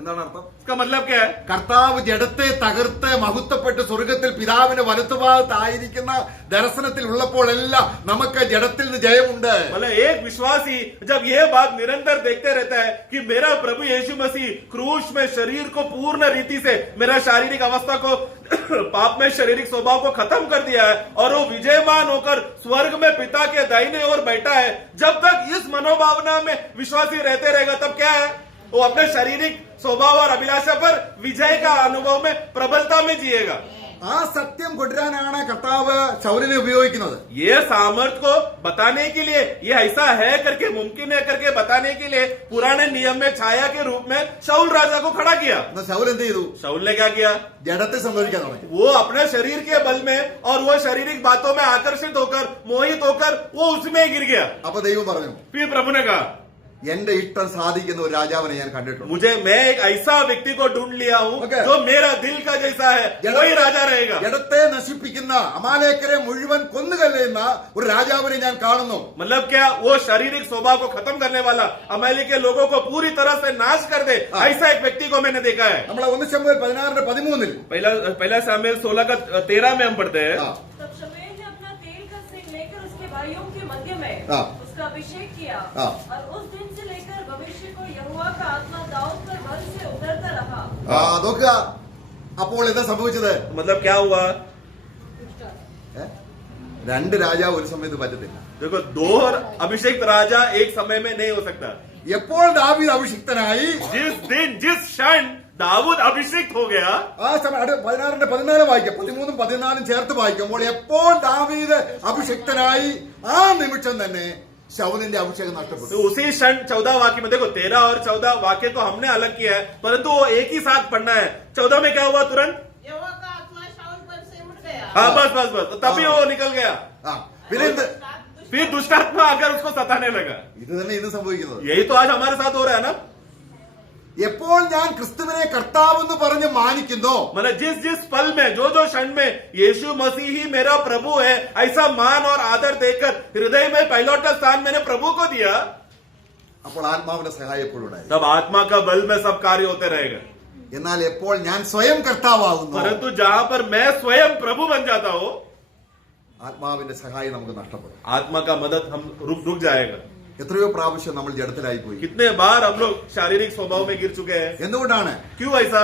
എന്താണ് അർത്ഥം? उसका मतलब क्या है? കർത്താവ് ജഡത്തെ തകർത്ത് മഹത്വപ്പെട്ട് സ്വർഗത്തിൽ പിതാവിന്റെ വലത്തുഭാഗത്തായിരിക്കുന്ന ദർശനത്തിൽ ഉള്ളപ്പോഴെല്ലാം നമുക്ക് ജഡത്തിൽ നിന്ന് ജയമുണ്ട്. मतलब एक विश्वासी जब ये बात निरंतर देखते रहता है कि मेरा प्रभु यीशु मसीह क्रूस में शरीर को पूर्ण रीति से, मेरा शारीरिक अवस्था को पाप में शारीरिक स्वभाव को खत्म कर दिया है और वो विजयमान होकर स्वर्ग में पिता के दाहिने ओर बैठा है, जब तक इस मनोभावना में विश्वासी रहते रहेगा तब क्या है? वो अपने शारीरिक स्वभाव और अभिलाषा पर विजय का अनुभव में प्रबलता में जिएगा। ആ സത്യം കൊണ്ടുവരാനാണ് കർത്താവ് ശൗലിനെ ഉപയോഗിക്കുന്നത്. ये सामर्थ को बताने के लिए, ये ऐसा है करके, मुमकिन है करके बताने के लिए पुराने नियम में छाया के रूप में शाऊल राजा को खड़ा किया। എന്നാൽ ശൗൽ എന്ത് ചെയ്തു? शाऊल ने क्या किया? ജഡത്തെ സംബന്ധിക്കാൻ തുടങ്ങി. वो अपने शरीर के बल में और वो शारीरिक बातों में आकर्षित होकर, मोहित होकर वो उसमें गिर गया। അപ്പൊ ദൈവം പറഞ്ഞു, फिर प्रभु ने कहा, എന്റെ ഇഷ്ടം സാധിക്കുന്ന ഒരു രാജാവിനെ ഞാൻ കണ്ടിട്ടുണ്ട്. मैं एक ऐसा व्यक्ति को ढूंढ लिया हूँ Okay. जो मेरा दिल का जैसा है, वही राजा रहेगा. ജഡത്തെ നശിപ്പിക്കുന്ന അമാലേക്കരെ മുഴുവൻ കൊന്നുകല്ലുന്ന ഒരു രാജാവിനെ ഞാൻ കാണുന്നു. मतलब क्या, वो शारीरिक स्वभाव को खत्म करने वाला, अमेरिका के लोगों को पूरी तरह से नाश कर दे, ऐसा एक व्यक्ति को मैंने देखा है. നമ്മളെ 1 ശമൂവേൽ 16:13 पहला सामुएल 16:13 में हम पढ़ते हैं. तब शमूएल ने अपना तेल का सिंग लेकर उसके भाइयों के मध्य में हाँ। उसका अभिषेक किया हाँ। और उस दिन से लेकर भविष्य को यहोवा का आत्मा दाऊद पर बल से उतरता रहा. നോക്കുക, അപ്പോൾ എന്താ സംഭവിച്ചത്? मतलब क्या हुआ? രണ്ട് രാജാവ് ഒരു സമയത്ത് പറ്റത്തില്ല. देखो, दो अभिषेक्त राजा एक समय में नहीं हो सकता. എപ്പോൾ ദാവീദ് അഭിഷിക്തനായി, जिस दिन जिस क्षण दाऊद अभिषेक्त हो गया, ആ സമയം 16:14 വായിക്കാം, 13 14 ചേർത്ത് വായിക്കുമ്പോൾ എപ്പോൾ ദാവീദ് അഭിഷിക്തനായി ആ നിമിഷം തന്നെ ശൗലിന്റെ അഭിഷേകം നഷ്ടപ്പെട്ടു. तो उसी क्षण 14 वाक्य में देखो, 13 और 14 वाक्य को हमने अलग किया है, परंतु वो एक ही साथ पढ़ना है. 14 में क्या हुआ? तुरंत यहोवा का आत्मा शाऊल पर से उठ गया। हाँ, बस तभी वो निकल गया. ആ, പിന്നെ എന്ത്? फिर दुष्टात्मा आकर उसको सताने लगा. ഇത് തന്നെ ഇന്ന് സംഭവിക്കുന്നത്. यही तो आज हमारे साथ हो रहा है ना. എപ്പോൾ ഞാൻ ക്രിസ്തുവിനെ കർത്താവെന്ന് പറഞ്ഞ് മാനിക്കുന്നോ, मतलब जिस जिस पल में, जो जो क्षण में यीशु मसीह ही मेरा प्रभु है, ऐसा मान और आदर देकर हृदय में पहलौठा स्थान मैंने प्रभु को दिया, അപ്പോൾ ആത്മാവിന്റെ സഹായം എപ്പോഴും ഉണ്ടായി. तब आत्मा का बल में सब कार्य होते रहेगा. എന്നാൽ എപ്പോൾ ഞാൻ സ്വയം കർത്താവാകുന്നു, परंतु जहां पर मैं स्वयं प्रभु बन जाता हूँ, ആത്മാവിന്റെ സഹായം നമുക്ക് നഷ്ടപ്പെടും. आत्मा का मदद हम रुक जाएगा. എത്രയോ പ്രാവശ്യം നമ്മൾ ജഡത്തിലായി പോയി. कितने बार हम लोग शारीरिक स्वभाव में गिर चुके हैं. എന്തുകൊണ്ടാണ്? क्यों ऐसा?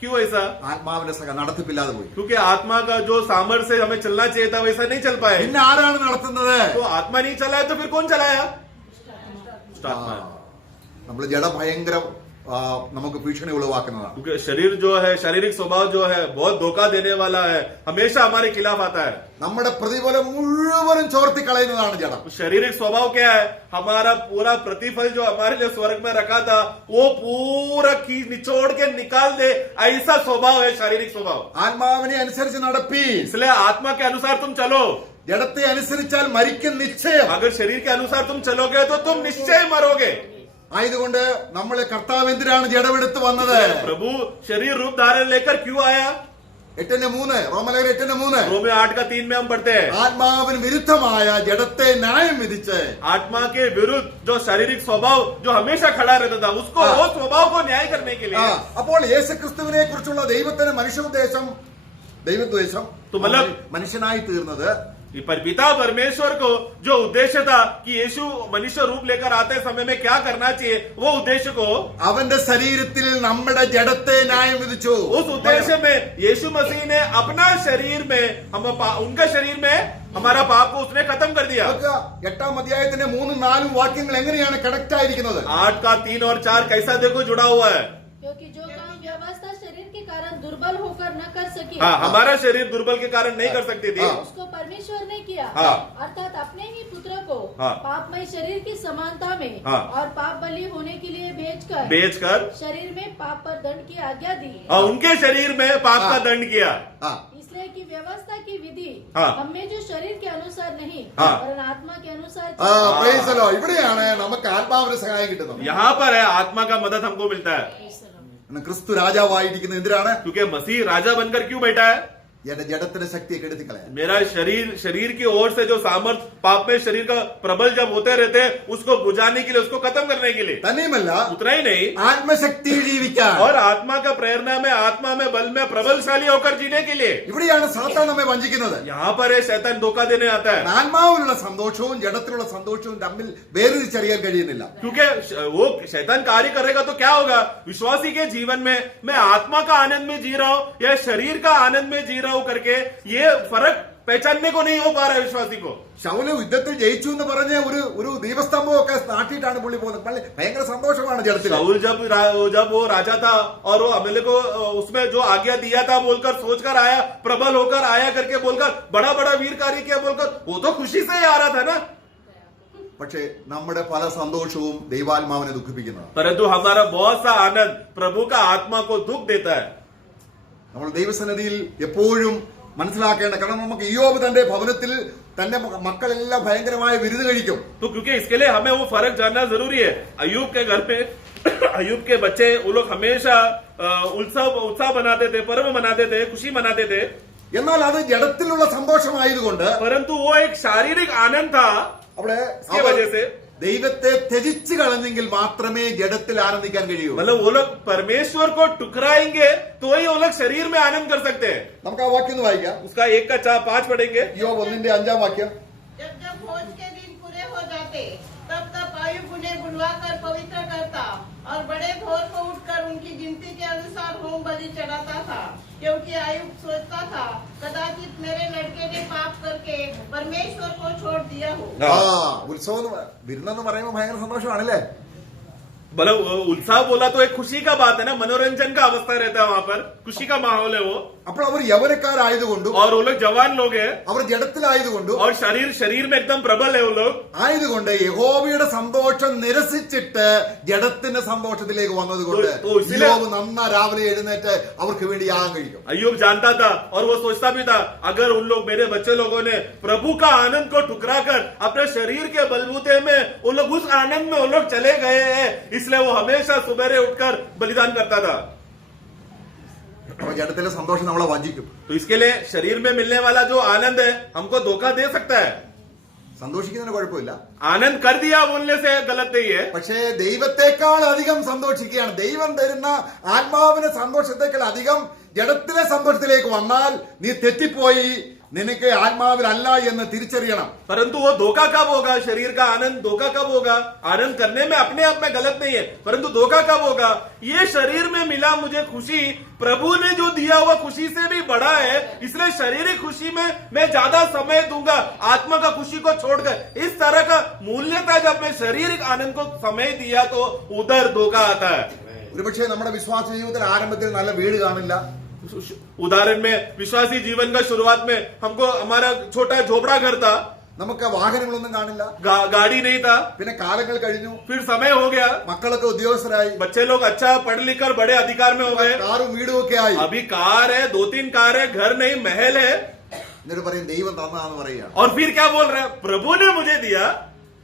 क्यों ऐसा? ആത്മാവിന്റെ സഹായം നടത്തിപ്പില്ലാതെ പോയി. क्योंकि आत्मा का जो सामर्थ्य से हमें चलना चाहिए था, वैसा नहीं चल पाए. പിന്നെ ആരാണ് നടത്തുന്നത്? तो आत्मा नहीं चलाया तो फिर कौन चलाया? दुष्ट आत्मा. നമ്മൾ ജഡ ഭയങ്കര നമുക്ക് ഭീഷണി ഉളവാക്കുന്നതാണ്. क्योंकि शरीर जो है, शारीरिक स्वभाव जो है, बहुत धोखा देने वाला है, हमेशा हमारे खिलाफ आता है. നമ്മുടെ പ്രതിഫലം മുഴുവനും ചോർത്തി കളയുന്നതാണ് ജഡം. शारीरिक स्वभाव क्या है? हमारा पूरा प्रतिफल जो हमारे लिए स्वर्ग में रखा था, वो पूरा निचोड़ के निकाल दे, ऐसा स्वभाव है शारीरिक स्वभाव. ആത്മാവിനെ അനുസരിച്ച് നടപ്പി. इसलिए आत्मा के अनुसार तुम चलो. ജഡത്തെ അനുസരിച്ചാൽ മരിക്കും നിശ്ചയം. अगर शरीर के अनुसार तुम चलोगे तो तुम निश्चय मरोगे. ആയതുകൊണ്ട് നമ്മളെ കർത്താവ് എന്തിനാണ് ജഡമെടുത്ത് വന്നത്? प्रभु शरीर रूप धारण लेकर क्यों आया? 8:3 റോമലേഖനം 8:3 रोमे 8:3 में हम पढ़ते हैं, ആത്മാവിന് വിരുദ്ധമായ ജഡത്തെ ന്യായം വിധിച്ച് आत्मा के विरुद्ध जो शारीरिक स्वभाव जो हमेशा खड़ा रहता था, उसको वो स्वभाव को न्याय करने के लिए. അപ്പോൾ യേശുക്രിസ്തുവിനെ കുറിച്ചുള്ള ദൈവത്തിന്റെ മനുഷ്യോദ്ദേശം, ദൈവദ്വേഷം, तो मतलब മനുഷ്യനായി തീർന്നത് पर पिता परमेश्वर को जो उद्देश्य था कि यीशु मनुष्य रूप लेकर आते समय में क्या करना चाहिए, वो उद्देश्य को അവന്റെ ശരീരത്തിൽ നമ്മുടെ ജഡത്തെ ന്യായം വിധിച്ചു. उस उद्देश्य में यीशु मसीह ने अपना शरीर में, हम उनका शरीर में हमारा पाप को उसने खत्म कर दिया. 8-ാം അധ്യായത്തിന്റെ 3-4 വാക്യങ്ങൾ എങ്ങനെയാണ് കണക്ട് ആയിരിക്കുന്നത്? 8 का 3 और 4 कैसा देखो जुड़ा हुआ है. क्योंकि जो काम व्यवस्था शरीर के कारण दुर्बल होकर न कर सकी, हाँ, हमारा शरीर दुर्बल के कारण नहीं कर सकती थी. उसको परमेश्वर ने किया. हाँ। अर्थात अपने ही पुत्र को हाँ। पापमय शरीर की समानता में हाँ। और पाप बलि होने के लिए भेजकर बेचकर शरीर में पाप पर दंड की आज्ञा दी. और उनके शरीर में पाप का दंड किया. ആ, इसलिए कि व्यवस्था की विधि हाँ। हमें जो शरीर के अनुसार नहीं, हाँ। वरन आत्मा के अनुसार ആ, praise the Lord. ഇവിടെയാണ് നമുക്ക് ആത്മാവിന്റെ സഹായം കിട്ടുന്നത്. यहाँ पर है आत्मा का मदद हमको मिलता है. ക്രിസ്തു രാജാവായിരിക്കുന്നത് എന്തിനാണ്? क्योंकि मसीह राजा बनकर क्यों बैठा है? എന്റെ ജഡത്തിന്റെ ശക്തിയെ കെടുത്തി കളയാൻ. मेरा शरीर की ओर से जो सामर्थ पाप में शरीर का प्रबल जब होते रहते हैं, उसको बुझाने के लिए, उसको खत्म करने के लिए. തന്നെയുമല്ല उतना ही नहीं, ആത്മശക്തി ജീവിക്കാൻ. और आत्मा का प्रेरणा में, आत्मा में, बल में प्रबलशाली होकर जीने के लिए. ഇവിടെയാണ് സാത്താൻ നമ്മെ വഞ്ചിക്കുന്നത്. यहाँ पर है शैतान धोखा देने आता है. ആത്മാവിലുള്ള സന്തോഷവും ജഡത്തിലുള്ള സന്തോഷവും തമ്മിൽ വേർതിരിച്ചറിയാൻ കഴിയുന്നില്ല. क्योंकि वो शैतान कार्य करेगा तो क्या होगा? विश्वासी के जीवन में मैं आत्मा का आनंद में जी रहा हूं या शरीर का आनंद में जी रहा हूं करके ये फर्क पहचानने को नहीं हो पा रहा है विश्वासी को. ശൗല് യുദ്ധത്തിൽ ജയിച്ചു എന്ന് പറഞ്ഞ ഒരു ദീപസ്തംഭം ഒക്കെ നാട്ടിയിട്ടാണ് പുള്ളി പോകുന്നത്. ഭയങ്കര സന്തോഷമാണ് ജഡത്തിൽ. शाऊल जब वो राजा था और वो अमेले को उसमें जो आज्ञा दिया था बोलकर सोचकर आया, प्रबल होकर आया करके बोलकर बड़ा बड़ा वीर कार्य किया बोलकर, वो तो खुशी से ही आ रहा था ना. പക്ഷേ നമ്മുടെ പല സന്തോഷവും ദൈവാത്മാവിനെ ദുഃഖിപ്പിക്കുന്നതാണ്. परंतु हमारा बहुत सा आनंद प्रभु का आत्मा को दुख देता है. നമ്മൾ ദൈവസന്നിധിയിൽ എപ്പോഴും മനസ്സിലാക്കേണ്ട. കാരണം നമുക്ക് ഇയ്യോബ് തന്റെ ഭവനത്തിൽ തന്റെ മക്കളെല്ലാം ഭയങ്കരമായ വിരുന്ന് കഴിക്കും. तो क्योंकि इसके लिए हमें वो फर्क जानना जरूरी है. अयूब के घर पे अयूब के बच्चे वो लोग हमेशा उत्साह मनाते थे, पर्व मनाते थे, खुशी मनाते थे. എന്നാൽ അത് ജഡത്തിലുള്ള സന്തോഷമായതുകൊണ്ട് परंतु वो एक शारीरिक आनंद था. അവിടെ इसकी वजह से ദൈവത്തെ ത്യജിച്ചു കളഞ്ഞെങ്കിൽ മാത്രമേ ജഡത്തിൽ ആനന്ദിക്കാൻ കഴിയൂ. मतलब वो लोग परमेश्वर को टुकराएंगे तो ही वो लोग शरीर में आनंद कर सकते हैं. നമുക്ക് ആ വാക്യം ഒന്ന് വായിക്കാം. उसका 1 का 5 पढ़ेंगे. ഇയ്യോബ് 1:5 വാക്യം. जब जब भोज के दिन पूरे हो जाते तब तब अय्यूब उन्हें बुलवाकर पवित्र करता और बड़े भोर को उठकर उनकी गिनती के अनुसार होम बलि चढ़ाता था, क्योंकि अय्यूब सोचता था कदाचित मेरे लड़के ने पाप करके परमेश्वर को छोड़ दिया हो. ആ ഉത്സവം വിരുന്നെന്ന് പറയുമ്പോൾ ഭയങ്കര സന്തോഷമാണല്ലേ. मतलब उत्साह बोला तो एक खुशी का बात है ना, मनोरंजन का अवस्था रहता है वहां पर, खुशी का माहौल है वो. അപ്പോൾ അവർ യൗവനക്കാരായതുകൊണ്ടും और वो लोग जवान लोग हैं അവർ ജഡത്തിലായതുകൊണ്ടും और शरीर में एकदम प्रबल है वो लोग. ആയതുകൊണ്ട് യഹോവയുടെ സന്തോഷം നിരസിച്ചിട്ട് ജഡത്തിന്റെ സന്തോഷത്തിലേക്ക് വന്നതുകൊണ്ട് ഇയ്യോബ് നന്നാ രാവിലെ എഴുന്നേറ്റ് അവർക്ക് വേണ്ടി യാഗം കഴിക്കും. अय्यूब जानता था और वो सोचता भी था, अगर उन लोग मेरे बच्चे लोगों ने प्रभु का आनंद को ठुकरा कर अपने शरीर के बलबूते में वो लोग उस आनंद में वो लोग चले गए हैं, इसलिए वो हमेशा सुबह उठकर बलिदान करता था. അപ്പൊ ജഡത്തിലെ സന്തോഷം നമ്മളെ വഞ്ചിക്കും. तो इसके लिए शरीर में मिलने वाला जो आनंद है हमको धोखा दे सकता है. സന്തോഷിക്കുന്നതിന് കുഴപ്പമില്ല, आनंद कर दिया बोलने से गलत नहीं है. പക്ഷേ ദൈവത്തെക്കാൾ അധികം സന്തോഷിക്കുകയാണ്. ദൈവം തരുന്ന ആത്മാവിന്റെ സന്തോഷത്തെക്കാൾ അധികം ജഡത്തിലെ സന്തോഷത്തിലേക്ക് വന്നാൽ നീ തെറ്റിപ്പോയി, നിനക്ക് ആത്മാവിലല്ല എന്ന് തിരിച്ചറിയണം. परंतु वो धोखा कब होगा? शरीर का आनंद धोखा कब होगा? आनंद करने में अपने आप में गलत नहीं है, परंतु धोखा कब होगा? ये शरीर में मिला मुझे खुशी प्रभु ने जो दिया हुआ खुशी से भी बड़ा है, इसलिए शारीरिक खुशी में मैं ज्यादा समय दूंगा आत्मा का खुशी को छोड़कर. इस तरह का मूल्य था. जब मैं शारीरिक आनंद को समय दिया तो उधर धोखा आता है. ഒരുപക്ഷെ നമ്മുടെ വിശ്വാസ ജീവിതത്തിൽ ആരംഭത്തിൽ നല്ല വീട് കാണില്ല, उदाहरण में विश्वासी जीवन का शुरुआत में हमको हमारा छोटा झोपड़ा घर था, നമുക്ക് വാഹനങ്ങളൊന്നും കാണില്ല, गाड़ी नहीं था. പിന്നെ കാലങ്ങൾ കഴിഞ്ഞു, फिर समय हो गया, മക്കളൊക്കെ ഉദ്യോഗസ്ഥരായി, बच्चे लोग अच्छा पढ़ लिख कर बड़े अधिकार में हो गए, കാറും വീടും ഒക്കെ ആയി. अभी कार है, 2-3 कार है, घर नहीं महल है. എന്നിട്ട് പറയും ദൈവം തന്നാന്ന് പറയുക. और फिर क्या बोल रहे हैं? प्रभु ने मुझे दिया,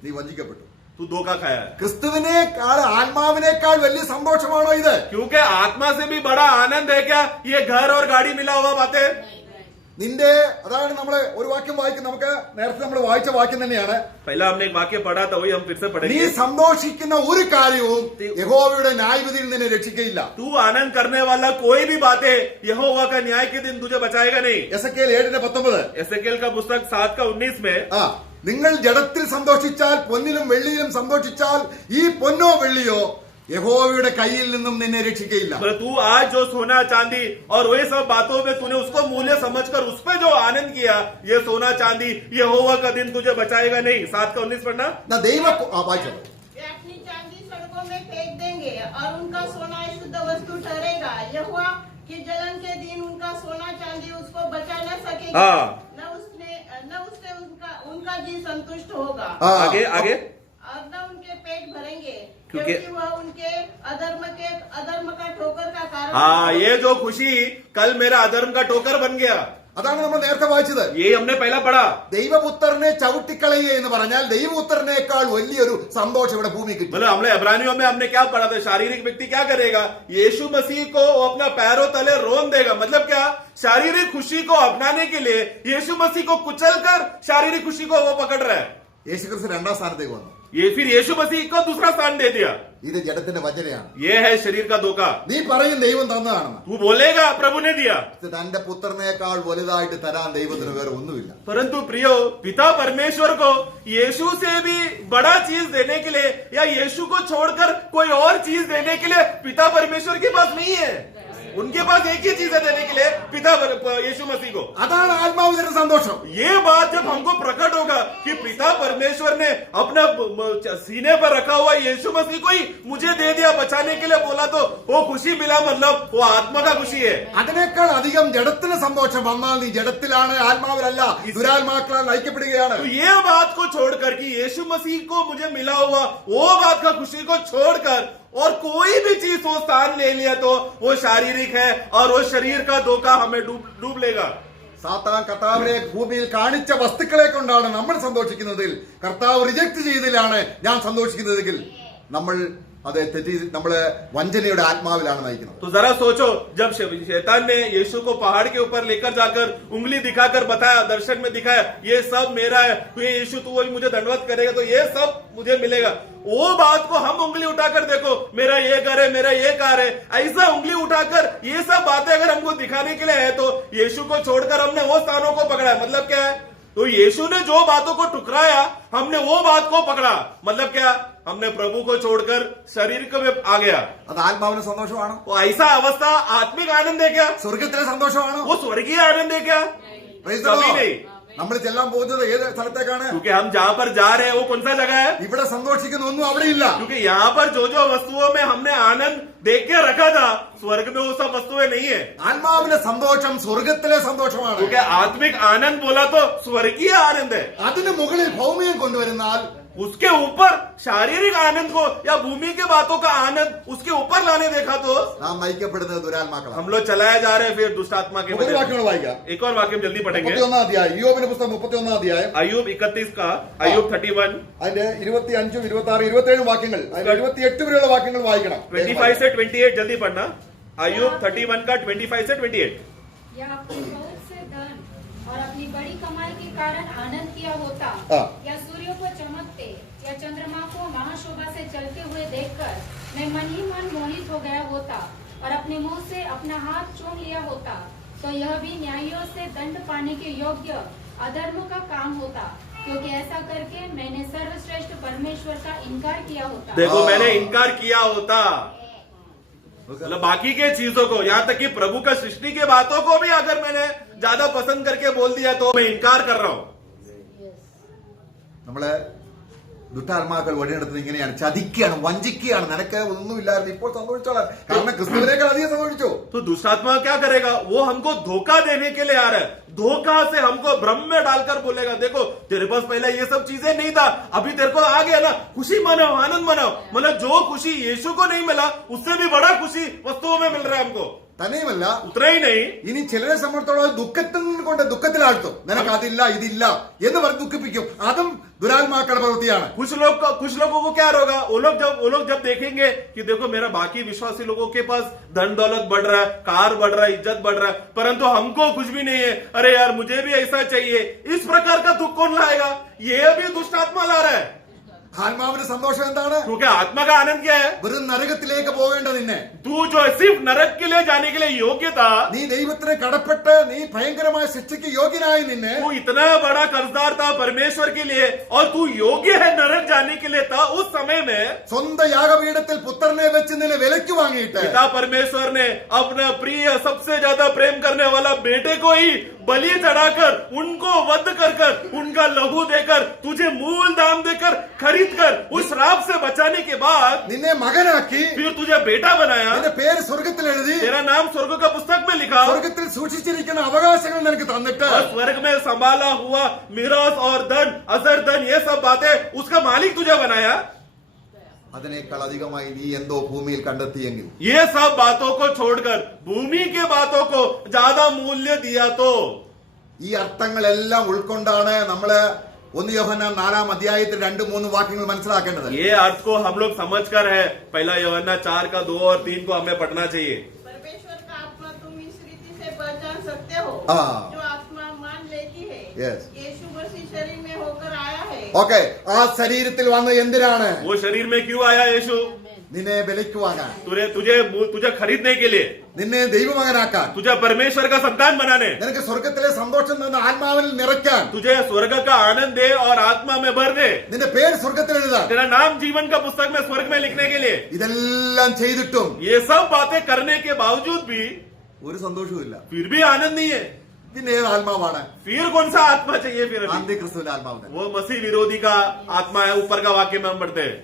നീ വഞ്ചിക്കപ്പെട്ടു. तू धोखा खाया है. ക്രിസ്തുവിനേക്കാൾ ആത്മാവിനേക്കാൾ വലിയ സന്തോഷമാണോ ഇത്? क्योंकि आत्मा से भी बड़ा आनंद है क्या ये घर और गाड़ी मिला हुआ बातें? നിന്റെ അതാണ് നമ്മള് ഒരു വാക്യം വായിക്കും, നമുക്ക് നേരത്തെ നമ്മൾ വായിച്ച വാക്യം തന്നെയാണ്. पहला हमने एक वाक्य पढ़ा था, वही हम फिर से നീ पढ़ेंगे. സന്തോഷിക്കുന്ന ഒരു കാര്യവും യഹോവയുടെ ന്യായവിധിയിൽ നിന്നെ രക്ഷിക്കയില്ല. तू आनंद करने वाला कोई भी बातें यहोवा का न्याय के दिन तुझे बचाएगा नहीं. എസെക്കിയേൽ 7:19. एसेकिएल का पुस्तक 7:19 में ആ നിങ്ങൾ ജഡത്തിൽ സന്തോഷിച്ചാൽ പൊന്നിലും വെള്ളിയിലും സന്തോഷിച്ചാൽ ഈ പൊന്നോ വെള്ളിയോ യഹോവയുടെ കയ്യിൽ നിന്നും നിന്നെ രക്ഷിക്കയില്ല. तू आज जो सोना चांदी और वही सब बातों में तूने उसको मूल्य समझकर उस पे जो आनंद किया, ये सोना चांदी यहोवा का दिन तुझे बचाएगा नहीं. 7:19 पढ़ना. ദൈവ വായിച്ചോ. वे अपनी चांदी सड़कों में फेंक देंगे और उनका सोना शुद्ध वस्तु ठहरेगा. यहोवा की जलन के दिन उनका सोना चांदी उसको बचा न सकेगी. हाँ. न उससे उनका जी संतुष्ट होगा ആ, आगे आगे. और न उनके पेट भरेंगे, क्योंकि क्योंकि वह उनके अधर्म का ठोकर का कारण हाँ, ये जो खुशी कल मेरा अधर्म का ठोकर बन गया, അതാണ് നമ്മൾ നേരത്തെ വായിച്ചത്. ये हमने पहला पढ़ा. ദൈവപുത്രനെ ചവിട്ടിക്കളയുക എന്ന് പറഞ്ഞാൽ ദൈവപുത്രനേക്കാൾ വലിയൊരു സന്തോഷം ഇവിടെ ഭൂമി കിട്ടും. मतलब हमने इब्रानियों में हमने क्या पढ़ा था? शारीरिक व्यक्ति क्या करेगा? यीशु मसीह को वो अपना पैरों तले रोन देगा. मतलब क्या? शारीरिक खुशी को अपनाने के लिए यीशु मसीह को कुचल कर शारीरिक खुशी को वो पकड़ रहा है. യേശുക്രിസ്തു രണ്ടാം സ്ഥാനത്തേക്ക് വന്നു. ये फिर यीशु मसीह को दूसरा स्थान दे दिया. ഇത് ജഡത്തിന്റെ വഞ്ചനയാണ്. ये है शरीर का धोखा. നീ പറയും ദൈവം തന്നതാണെന്ന്. तू बोलेगा प्रभु ने दिया, ഇത് തന്റെ പുത്രനേക്കാൾ വലുതായിട്ട് തരാൻ ദൈവത്തിന് വേറെ ഒന്നുമില്ല. परंतु प्रियो पिता परमेश्वर को यीशु से भी बड़ा चीज देने के लिए या यीशु को छोड़कर कोई और चीज देने के लिए पिता परमेश्वर के पास नहीं है. उनके पास एक ही चीज है देने के लिए, पिता यीशु मसीह को. അതാണ് ആത്മാവിന്റെ സന്തോഷം. ये बात जब हमको प्रकट होगा कि पिता परमेश्वर ने अपना सीने पर रखा हुआ यीशु मसीह को ही मुझे दे दिया बचाने के लिए बोला, तो वो खुशी मिला, मतलब वो आत्मा का खुशी है. അതിനേക്കാൾ അധികം ജഡത്തിന് സന്തോഷം വന്നാൽ നീ ജഡത്തിലാണ്, ആത്മാവിലല്ല, ദുരാത്മാക്കളാൽ നയിക്കപ്പെടുകയാണ്. तो ये बात को छोड़कर कि यीशु मसीह को मुझे मिला हुआ वो बात का खुशी को छोड़कर और कोई भी चीज वो स्थान ले लिया तो वो शारीरिक है और वो शरीर का धोखा हमें डूब लेगा. സാത്താൻ കർത്താവിനെ ഭൂമിയിൽ കാണിച്ച വസ്തുക്കളെ കൊണ്ടാണ് നമ്മൾ സന്തോഷിക്കുന്നതിൽ, കർത്താവ് റിജക്ട് ചെയ്തതിലാണ് ഞാൻ സന്തോഷിക്കുന്നതെങ്കിൽ നമ്മൾ അത് തെറ്റി, നമ്മള് വഞ്ചനയുടെ ആത്മാവിലാണ് നയിക്കുന്നത്. तो जरा सोचो, जब शैतान ने यीशु को पहाड़ के ऊपर लेकर जाकर उंगली दिखाकर बताया, दर्शन में दिखाया, ये सब मेरा है, ये यीशु तू वही मुझे दंडवत करेगा तो ये सब मुझे मिलेगा, वो बात को हम उंगली उठाकर देखो मेरा ये घर है, मेरा ये कार है, ऐसा उंगली उठाकर ये सब बातें अगर हमको दिखाने के लिए है तो यीशु को छोड़कर हमने वो स्थानों को पकड़ा है। मतलब क्या है? तो यीशु ने जो बातों को ठुकराया हमने वो बात को पकड़ा। मतलब क्या? हमने प्रभु को छोड़कर शरीर में आ गया। അത് ആത്മാവിന് സന്തോഷമാണോ? वो ऐसा अवस्था आत्मिक आनंद है क्या? സ്വർഗത്തിലെ സന്തോഷമാണോ? वो स्वर्गीय आनंद है क्या? Praise the कभी Lord. नहीं। നമ്മൾ ചെല്ലാൻ പോകുന്നത് ഏത് സ്ഥലത്തേക്കാണ്? क्योंकि हम जहाँ पर जा रहे हैं वो कौन सा जगह है? ഇവിടെ സന്തോഷിക്കുന്ന ഒന്നും അവിടെ ഇല്ല. क्योंकि यहाँ पर जो जो वस्तुओं में हमने आनंद देख के रखा था स्वर्ग में वो सब वस्तुएं नहीं है। ആത്മാവിലെ സന്തോഷം സ്വർഗത്തിലെ സന്തോഷമാണ്. क्योंकि आत्मिक आनंद बोला तो स्वर्गीय आनंद है। അതിന് മുകളിൽ ഭൗമികം കൊണ്ടുവരുന്നാൽ उसके ऊपर शारीरिक आनंद को या भूमि के बातों का आनंद उसके ऊपर लाने देखा तो നാം നയിക്കപ്പെടുന്നത് ദുരാത്മാക്കളാണ്. हम लोग चलाए जा रहे हैं फिर दुष्ट आत्मा के മുപ്പത് वजह വാക്യങ്ങൾ വായിക്കാം. से। एक और वाक्य हम जल्दी पढ़ेंगे। 31 अध्याയം, യോബിന്റെ പുസ്തകം 31 अध्याയം, अय्यूब 31 का, अय्यूब 31 അതിന്റെ 25, 26, 27 വാക്യങ്ങൾ, അതിന്റെ 28 വരെയുള്ള വാക്യങ്ങൾ വായിക്കണം. 25 से 28 जल्दी पढ़ना। अय्यूब 31 का 25 से 28। या अपनी बहुत से धन और अपनी बड़ी कमाई के कारण आनंद किया होता, हाँ। या सूर्य को चमकते या चंद्रमा को महाशोभा से चलते हुए देखकर मैं मन ही मन मोहित हो गया होता और अपने मुंह से अपना हाथ चूम लिया होता, तो यह भी न्यायियों से दंड पाने के योग्य अधर्म का काम होता, क्योंकि ऐसा करके मैंने सर्वश्रेष्ठ परमेश्वर का इनकार किया होता। देखो हाँ। मैंने इनकार किया होता, मतलब बाकी के चीजों को, यहाँ तक कि प्रभु का सृष्टि के बातों को भी अगर मैंने ज्यादा पसंद करके बोल दिया तो मैं इनकार कर रहा हूँ। നമ്മള് ദുഷ്ടാത്മാക്കൾ വഴിയെടുത്തത് ഇങ്ങനെയാണ്, ചതിക്കുകയാണ്, വഞ്ചിക്കുകയാണ്. നിനക്ക് ഒന്നുമില്ലായിരുന്നു, ഇപ്പോൾ സന്തോഷിച്ചോളാം, കാരണം ക്രിസ്തുവിനേക്കാൾ അധികം സന്തോഷിച്ചു. तो दुष्टात्मा क्या करेगा? वो हमको धोखा देने के लिए आ रहा है, धोखा से हमको भ्रम में डालकर बोलेगा देखो तेरे पास पहले ये सब चीजें नहीं था, अभी तेरे को आ गया ना, खुशी मनाओ, आनंद मनाओ। मतलब जो खुशी यीशु को नहीं मिला उससे भी बड़ा खुशी वस्तुओं में मिल रहा है हमको। തന്നെയുമല്ല, उतना ही नहीं, ഇനി ചിലരെ സംബന്ധിച്ചോളം ദുഃഖത്തിൽ കൊണ്ട് ദുഃഖത്തിലാഴ്ത്തും. നിനക്ക് അതില്ല ഇതില്ല എന്ന് പറഞ്ഞ് ദുഃഖിപ്പിക്കും. അതും ദുരാത്മാക്കളുടെ പ്രവൃത്തിയാണ്. कुछ लोगों को क्या होगा? वो लोग जब देखेंगे कि देखो मेरा बाकी विश्वासी लोगों के पास धन दौलत बढ़ रहा है, कार बढ़ रहा है, इज्जत बढ़ रहा है, परंतु हमको कुछ भी नहीं है, अरे यार मुझे भी ऐसा चाहिए, इस प्रकार का दुख कौन लाएगा? ये भी दुष्ट आत्मा ला रहा है। ആത്മാവിന്റെ സന്തോഷം എന്താണ്? क्योंकि आत्मा का आनंद क्या है? വെറും നരകത്തിലേക്ക് പോകേണ്ട നിന്നെ, तू जो सिर्फ नरक के लिए जाने के लिए योग्य था, നീ ദൈവത്തിന് കടപ്പെട്ട് നീ ഭയങ്കരമായ ശിക്ഷയ്ക്ക് യോഗ്യനായി നിന്നെ, तू इतना बड़ा कर्जदार था परमेश्वर के लिए और तू योग्य है नरक जाने के लिए था, उस समय में സ്വന്തം യാഗപീഠത്തിൽ പുത്രനെ വെച്ച് നിന്നെ വിലയ്ക്ക് വാങ്ങിയിട്ട് पिता परमेश्वर ने अपना प्रिय सबसे ज्यादा प्रेम करने वाला बेटे को ही बलि चढ़ाकर उनको वध कर उनका लहू देकर तुझे मूल दाम देकर खरीद कर उस श्राप से बचाने के बाद നിന്നെ മകനാക്കി फिर तुझे बेटा बनाया, നിന്റെ പേര് സ്വർഗത്തിൽ എഴുതി तेरा नाम स्वर्ग का पुस्तक में लिखा സ്വർഗത്തിൽ സൂക്ഷിച്ചിരിക്കുന്ന അവകാശങ്ങൾ നിനക്ക് തന്നിട്ട് और स्वर्ग में संभाला हुआ मीरास और धन असर धन ये सब बातें उसका मालिक तुझे बनाया। അതിനേക്കാൾ അധികമായി നീ എന്തോ ഭൂമിയിൽ കണ്ടെത്തിയെങ്കിൽ, ये सब बातों को छोड़कर भूमि के बातों को ज्यादा मूल्य दिया तो, ഈ അർത്ഥങ്ങളെല്ലാം ഉൾക്കൊണ്ടാണ് നമ്മള് 1 യോഹന്നാൻ 4 അധ്യായത്തിൽ 2-3 വാക്യങ്ങൾ മനസ്സിലാക്കേണ്ടത്. ये अर्थ को हम लोग समझ कर है पहला यूहन्ना 4 का 2 और 3 को हमें पढ़ना चाहिए। परमेश्वर का आत्मा तुम इस रीति से पहचान सकते हो, हाँ। जो आत्मा मान लेती है Yes. यीशु मसीह शरीर में होकर आया है। ഓക്കെ, ആ ശരീരത്തിൽ വന്ന് എന്തിനാണ്? वो शरीर में क्यों आया यीशु? നിന്നെ വിലയ്ക്ക് വാങ്ങാൻ, तुझे खरीदने के लिए, നിന്നെ ദൈവമകനാക്കാൻ, तुझे परमेश्वर का संतान बनाने, നിനക്ക് സ്വർഗത്തിലെ സന്തോഷം നിന്ന് ആത്മാവിൽ നിറയ്ക്കാൻ, तुझे स्वर्ग का आनंद दे और आत्मा में भर दे, നിന്റെ പേര് സ്വർഗത്തിൽ എഴുതാൻ. तेरा नाम जीवन का पुस्तक में स्वर्ग में लिखने के लिए। ഇതെല്ലാം ചെയ്തിട്ടും ये सब बातें करने के बावजूद भी ഒരു സന്തോഷവും ഇല്ല. फिर भी आनंद नहीं है। പിന്നെ ഏത് ആത്മാവാണ്? फिर कौन सा आत्मा चाहिए? फिर अभी അന്ത്യക്രിസ്തുവിന്റെ ആത്മാവ് തന്നെ. वो मसीह विरोधी का आत्मा है। ऊपर का वाक्य में हम पढ़ते हैं।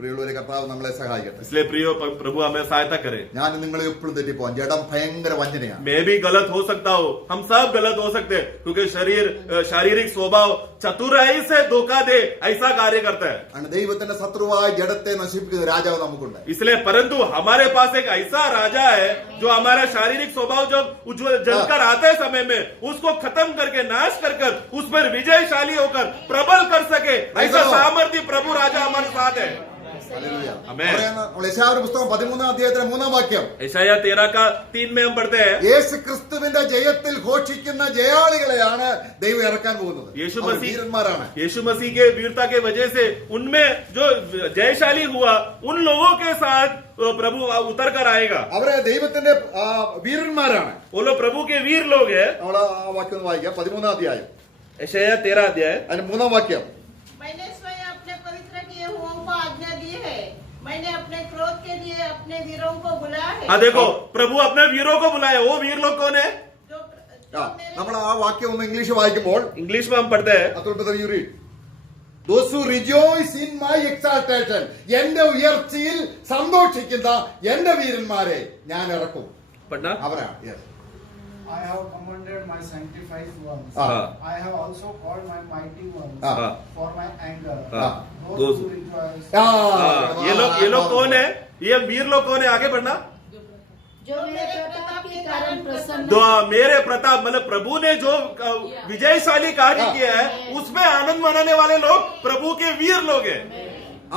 പ്രിയമുള്ളവരെ, കർത്താവ് നമ്മളെ സഹായിക്കട്ടെ. इसलिए प्रियो प्रभु हमें सहायता करे. ഞാൻ നിങ്ങളെ എപ്പോഴും തെറ്റിപ്പോവാൻ, ജഡം ഭയങ്കര വഞ്ചനയാണ്. मैं भी गलत हो सकता हूँ, हम सब गलत हो सकते हैं, क्योंकि शारीरिक स्वभाव चतुराई से धोखा दे ऐसा कार्य करता है. ദൈവത്തിന്റെ ശത്രുവായി ജഡത്തെ നശിപ്പിക്കുന്ന രാജാവ് നമുക്കുണ്ട്. इसलिए परंतु हमारे पास एक ऐसा राजा है जो हमारा शारीरिक स्वभाव जब उज्जवल जलकर आते समय में उसको खत्म करके नाश कर उस पर विजयशाली होकर प्रबल कर सके, ऐसा सामर्थ्य प्रभु राजा हमारे साथ है. ഹല്ലേലൂയ. ആമേൻ. നമ്മൾ യെശയ്യാവിന്റെ പുസ്തകം 13 അധ്യായത്തിലെ 3 വാക്യം, യശയ്യാ 13 में हम पढ़ते हैं, യേശു ക്രിസ്തുവിന്റെ ജയത്തിൽ ഘോഷിക്കുന്ന ജയാളികളെയാണ് ദൈവം ഇറക്കാൻ പോകുന്നത്. यीशु അവർ मसीह വീരന്മാരാണ്. यीशु मसीह के वीरता के वजह से उनमें जो जयशाली हुआ उन लोगों के साथ प्रभु उतर कर आएगा. അവരെ ദൈവത്തിന്റെ വീരന്മാരാണ്. वो लोग प्रभु के वीर लोग हैं. നമ്മൾ ആ വാക്യം ഒന്ന് വായിക്കാം. 13 അധ്യായം यशया 13 अध्याय അതിന് 3 വാക്യം. मैंने स्वयं अपने पवित्र किए हुओं को आज्ञा दी है, मैंने अपने क्रोध के लिए अपने वीरों को बुलाया है. हाँ देखो, प्रभु अपने वीरों को बुलाया. वो वीर लोग कौन है? जो मेरे നമ്മൾ ആ വാക്യം ഒന്ന് ഇംഗ്ലീഷ് വായിക്കുമ്പോൾ इंग्लिश में हम पढ़ते हैं, Those who rejoice in my exaltation, എന്റെ ഉയർച്ചയിൽ സന്തോഷിക്കുന്ന എന്റെ വീരന്മാരെ ഞാൻ ഇറക്കും. पढ़ना. അവരാണ്. Yes. I have commanded my sanctified ones. I have also called my mighty ones for my anger. Those who rejoice. ये लोग कौन है? ये वीर लोग कौन है? आगे बढ़ना. जो मेरे प्रताप के कारण प्रसन्न तो मेरे प्रताप मतलब प्रभु ने जो विजयशाली कार्य किया है उसमें आनंद मनाने वाले लोग प्रभु के वीर लोग हैं.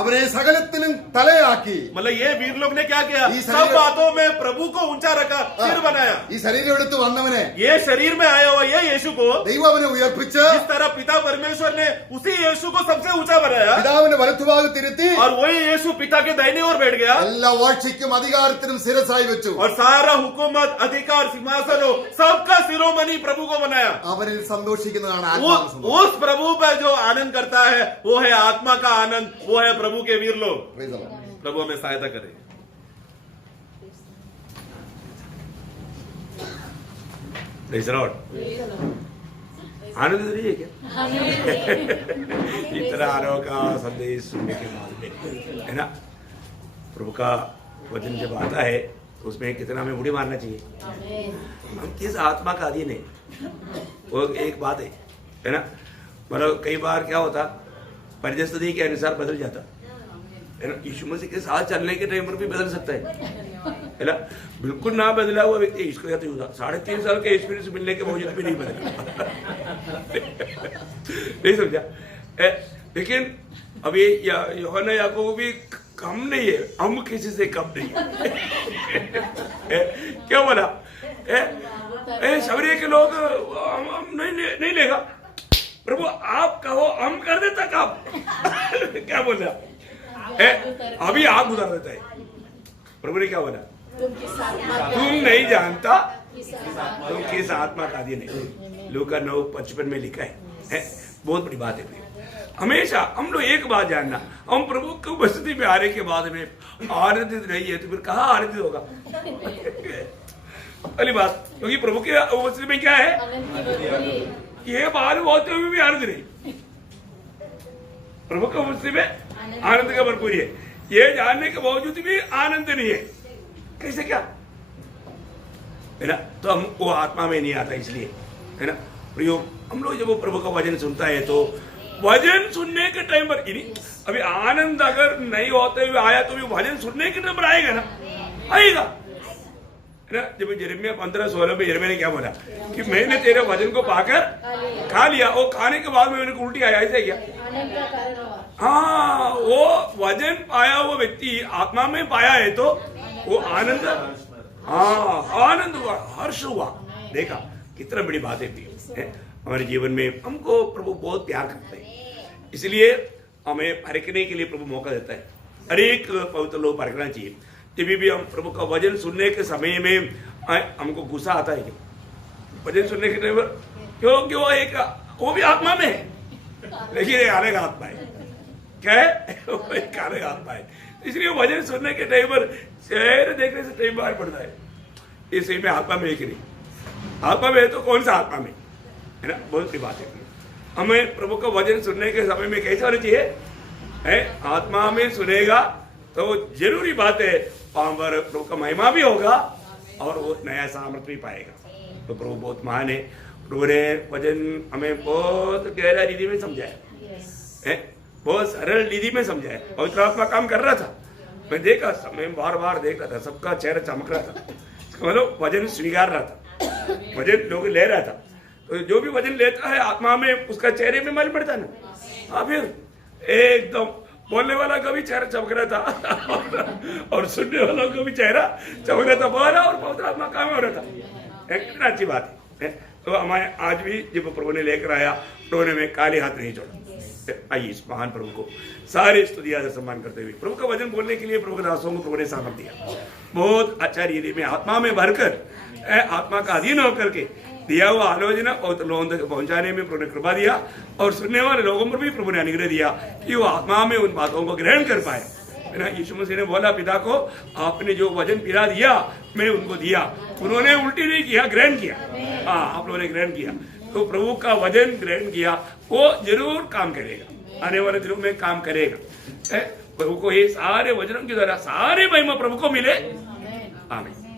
അവരെ സകലത്തിലും തലയാക്കി. मतलब ये वीर लोग ने क्या किया? ये सब बातों में प्रभु को ऊंचा रखा, सिर बनाया. ഈ ശരീരം എടുത്ത് വന്നവനെ ये शरीर में आया हुआ ये यीशु को ദൈവം അവനെ ഉയർപ്പിച്ച് जिस तरह पिता परमेश्वर ने उसी यीशु को सबसे ऊंचा बनाया പിതാവിന്റെ വലത്തുഭാഗത്തിരുത്തി और वही यीशु पिता के दाहिने ओर बैठ गया എല്ലാ വാഴ്ചയ്ക്കും അധികാരത്തിനും ശിരസായി വെച്ചു. और सारा हुकूमत अधिकार सिंहासनों सबका शिरोमणि प्रभु को बनाया. അവരിൽ സന്തോഷിക്കുന്നതാണ് वो ആത്മാവ്. उस प्रभु पर जो आनंद करता है वो है आत्मा का आनंद, वो है प्रभु के वीर लोग. Praise the Lord. प्रभु हमें सहायता करे. Praise the Lord. आनंद नहीं है क्या? इतना आनंद का संदेश सुनने के बाद में, है ना, प्रभु का वचन जब आता है तो उसमें कितना हमें उड़ी मारना चाहिए. हम किस आत्मा का अधीन है वो एक बात है ना. मतलब कई बार क्या होता, परिस्थिति के अनुसार बदल जाता है ना. यीशु मसीह के साथ चलने के टाइम पर भी बदल सकता है ना. बिल्कुल ना बदला हुआ व्यक्ति इसको कहते होता 3.5 साल के एक्सपीरियंस मिलने के बावजूद भी नहीं बदला. नहीं समझा. लेकिन अब ये यूहन्ना याकूब भी कम नहीं है, हम किसी से कम नहीं है. क्या बोला? शबरी के लोग हम नहीं लेगा. प्रभु आप कहो हम कर देता काम. क्या बोला? अभी आप गुजार देता है. प्रभु ने क्या बोला? तुम नहीं जानता तुम किस आत्मा का अधीन है. लूका 9:55 में लिखा है. बहुत बड़ी बात है. हमेशा हम लोग एक बात जानना, हम प्रभु की उपस्थिति में आने के बाद में आनंदित नहीं है तो फिर कहाँ आनंदित होगा? पहली बात, क्योंकि प्रभु की उपस्थिति में क्या है? ये मालूम होते हुए भी आनंद नहीं. प्रभु की उपस्थिति में आनंद का भरपूर है. ये जानने के बावजूद भी आनंद नहीं है. कैसे क्या है ना. तो हम वो आत्मा में नहीं आता. इसलिए है ना प्रियो, हम लोग जब वो प्रभु का वचन सुनता है तो वचन सुनने के टाइम पर अभी आनंद अगर नहीं होते हुए आया तो भी वचन सुनने के टाइम पर आएगा ना, आएगा है ना. जब यिर्मयाह 15:16 में यिर्मयाह ने क्या बोला कि मैंने तेरे वचन को पाकर खा लिया और खाने के बाद में मैंने उल्टी आया. ऐसे क्या? हाँ, वो वचन पाया वो व्यक्ति आत्मा में पाया है तो वो आनंद, हाँ आनंद हुआ, हर्ष हुआ. देखा कितना बड़ी बात है हमारे जीवन में. हमको प्रभु बहुत प्यार करता है, इसलिए हमें परखने के लिए प्रभु मौका देता है. हर एक पवित्र लोग परखना चाहिए. जब भी हम प्रभु का वचन सुनने के समय में हमको गुस्सा आता है क्यों? वचन सुनने के टाइम पर क्योंकि वो एक वो भी आत्मा में है लेकिन एक अलग आत्मा है. क्या है? वो एक अलग आत्मा है. इसलिए वचन सुनने के टाइम पर चेहरे देखने से टाइम बाहर पड़ता है. इसी में आत्मा में एक नहीं, आत्मा में है तो कौन सा आत्मा में है ना. बहुत बड़ी बात है. हमें प्रभु का वचन सुनने के समय में कैसे होना चाहिए? है, आत्मा में सुनेगा तो जरूरी बात है वहां पर प्रभु का महिमा भी होगा और वो नया सामर्थ्य भी पाएगा। तो प्रभु बहुत महान है। प्रभु ने वचन हमें बहुत गहरा रीति में समझाया है, बहुत सरल रीति में समझाया। पवित्र आत्मा काम कर रहा था, मैं देखा, मैं बार बार देख रहा था, सबका चेहरा चमक रहा था, मतलब वजन स्वीकार रहा था, वजन लोग ले रहा था। तो जो भी वजन लेता है आत्मा में, उसका चेहरे में मालूम पड़ता है ना। हाँ, फिर एकदम बोलने वाला का भी चेहरा चमक रहा था और सुनने वालों का भी चेहरा चमक रहा था, बोला और पवित्र आत्मा काम हो रहा था। कितना अच्छी बात है। तो हमारे आज भी जब प्रभु ने लेकर आया, प्रभु ने हमें काले हाथ नहीं छोड़ा। आइए इस महान प्रभु को सारे स्तुति आदर सम्मान करते हुए प्रभु का वचन बोलने के लिए प्रभु के दासों को प्रभु ने सामर्थ्य दिया। बहुत अच्छा रीति में आत्मा में भरकर, आत्मा का अधीन होकर के दिया हुआ आलोचना और लोगों तक पहुंचाने में प्रभु ने कृपा दिया और सुनने वाले लोगों पर भी प्रभु ने अनुग्रह दिया कि वो आत्मा में उन बातों को ग्रहण कर पाए। यीशु मसीह ने बोला, पिता को आपने जो वचन पिला दिया मैंने उनको दिया, उन्होंने उल्टी नहीं किया, ग्रहण किया। हाँ, आप लोगों ने ग्रहण किया। तो प्रभु का वचन ग्रहण किया, वो जरूर काम करेगा, आने वाले दिनों में काम करेगा। प्रभु को ये सारे वचनों के द्वारा सारे महिमा प्रभु को मिले। आमीन।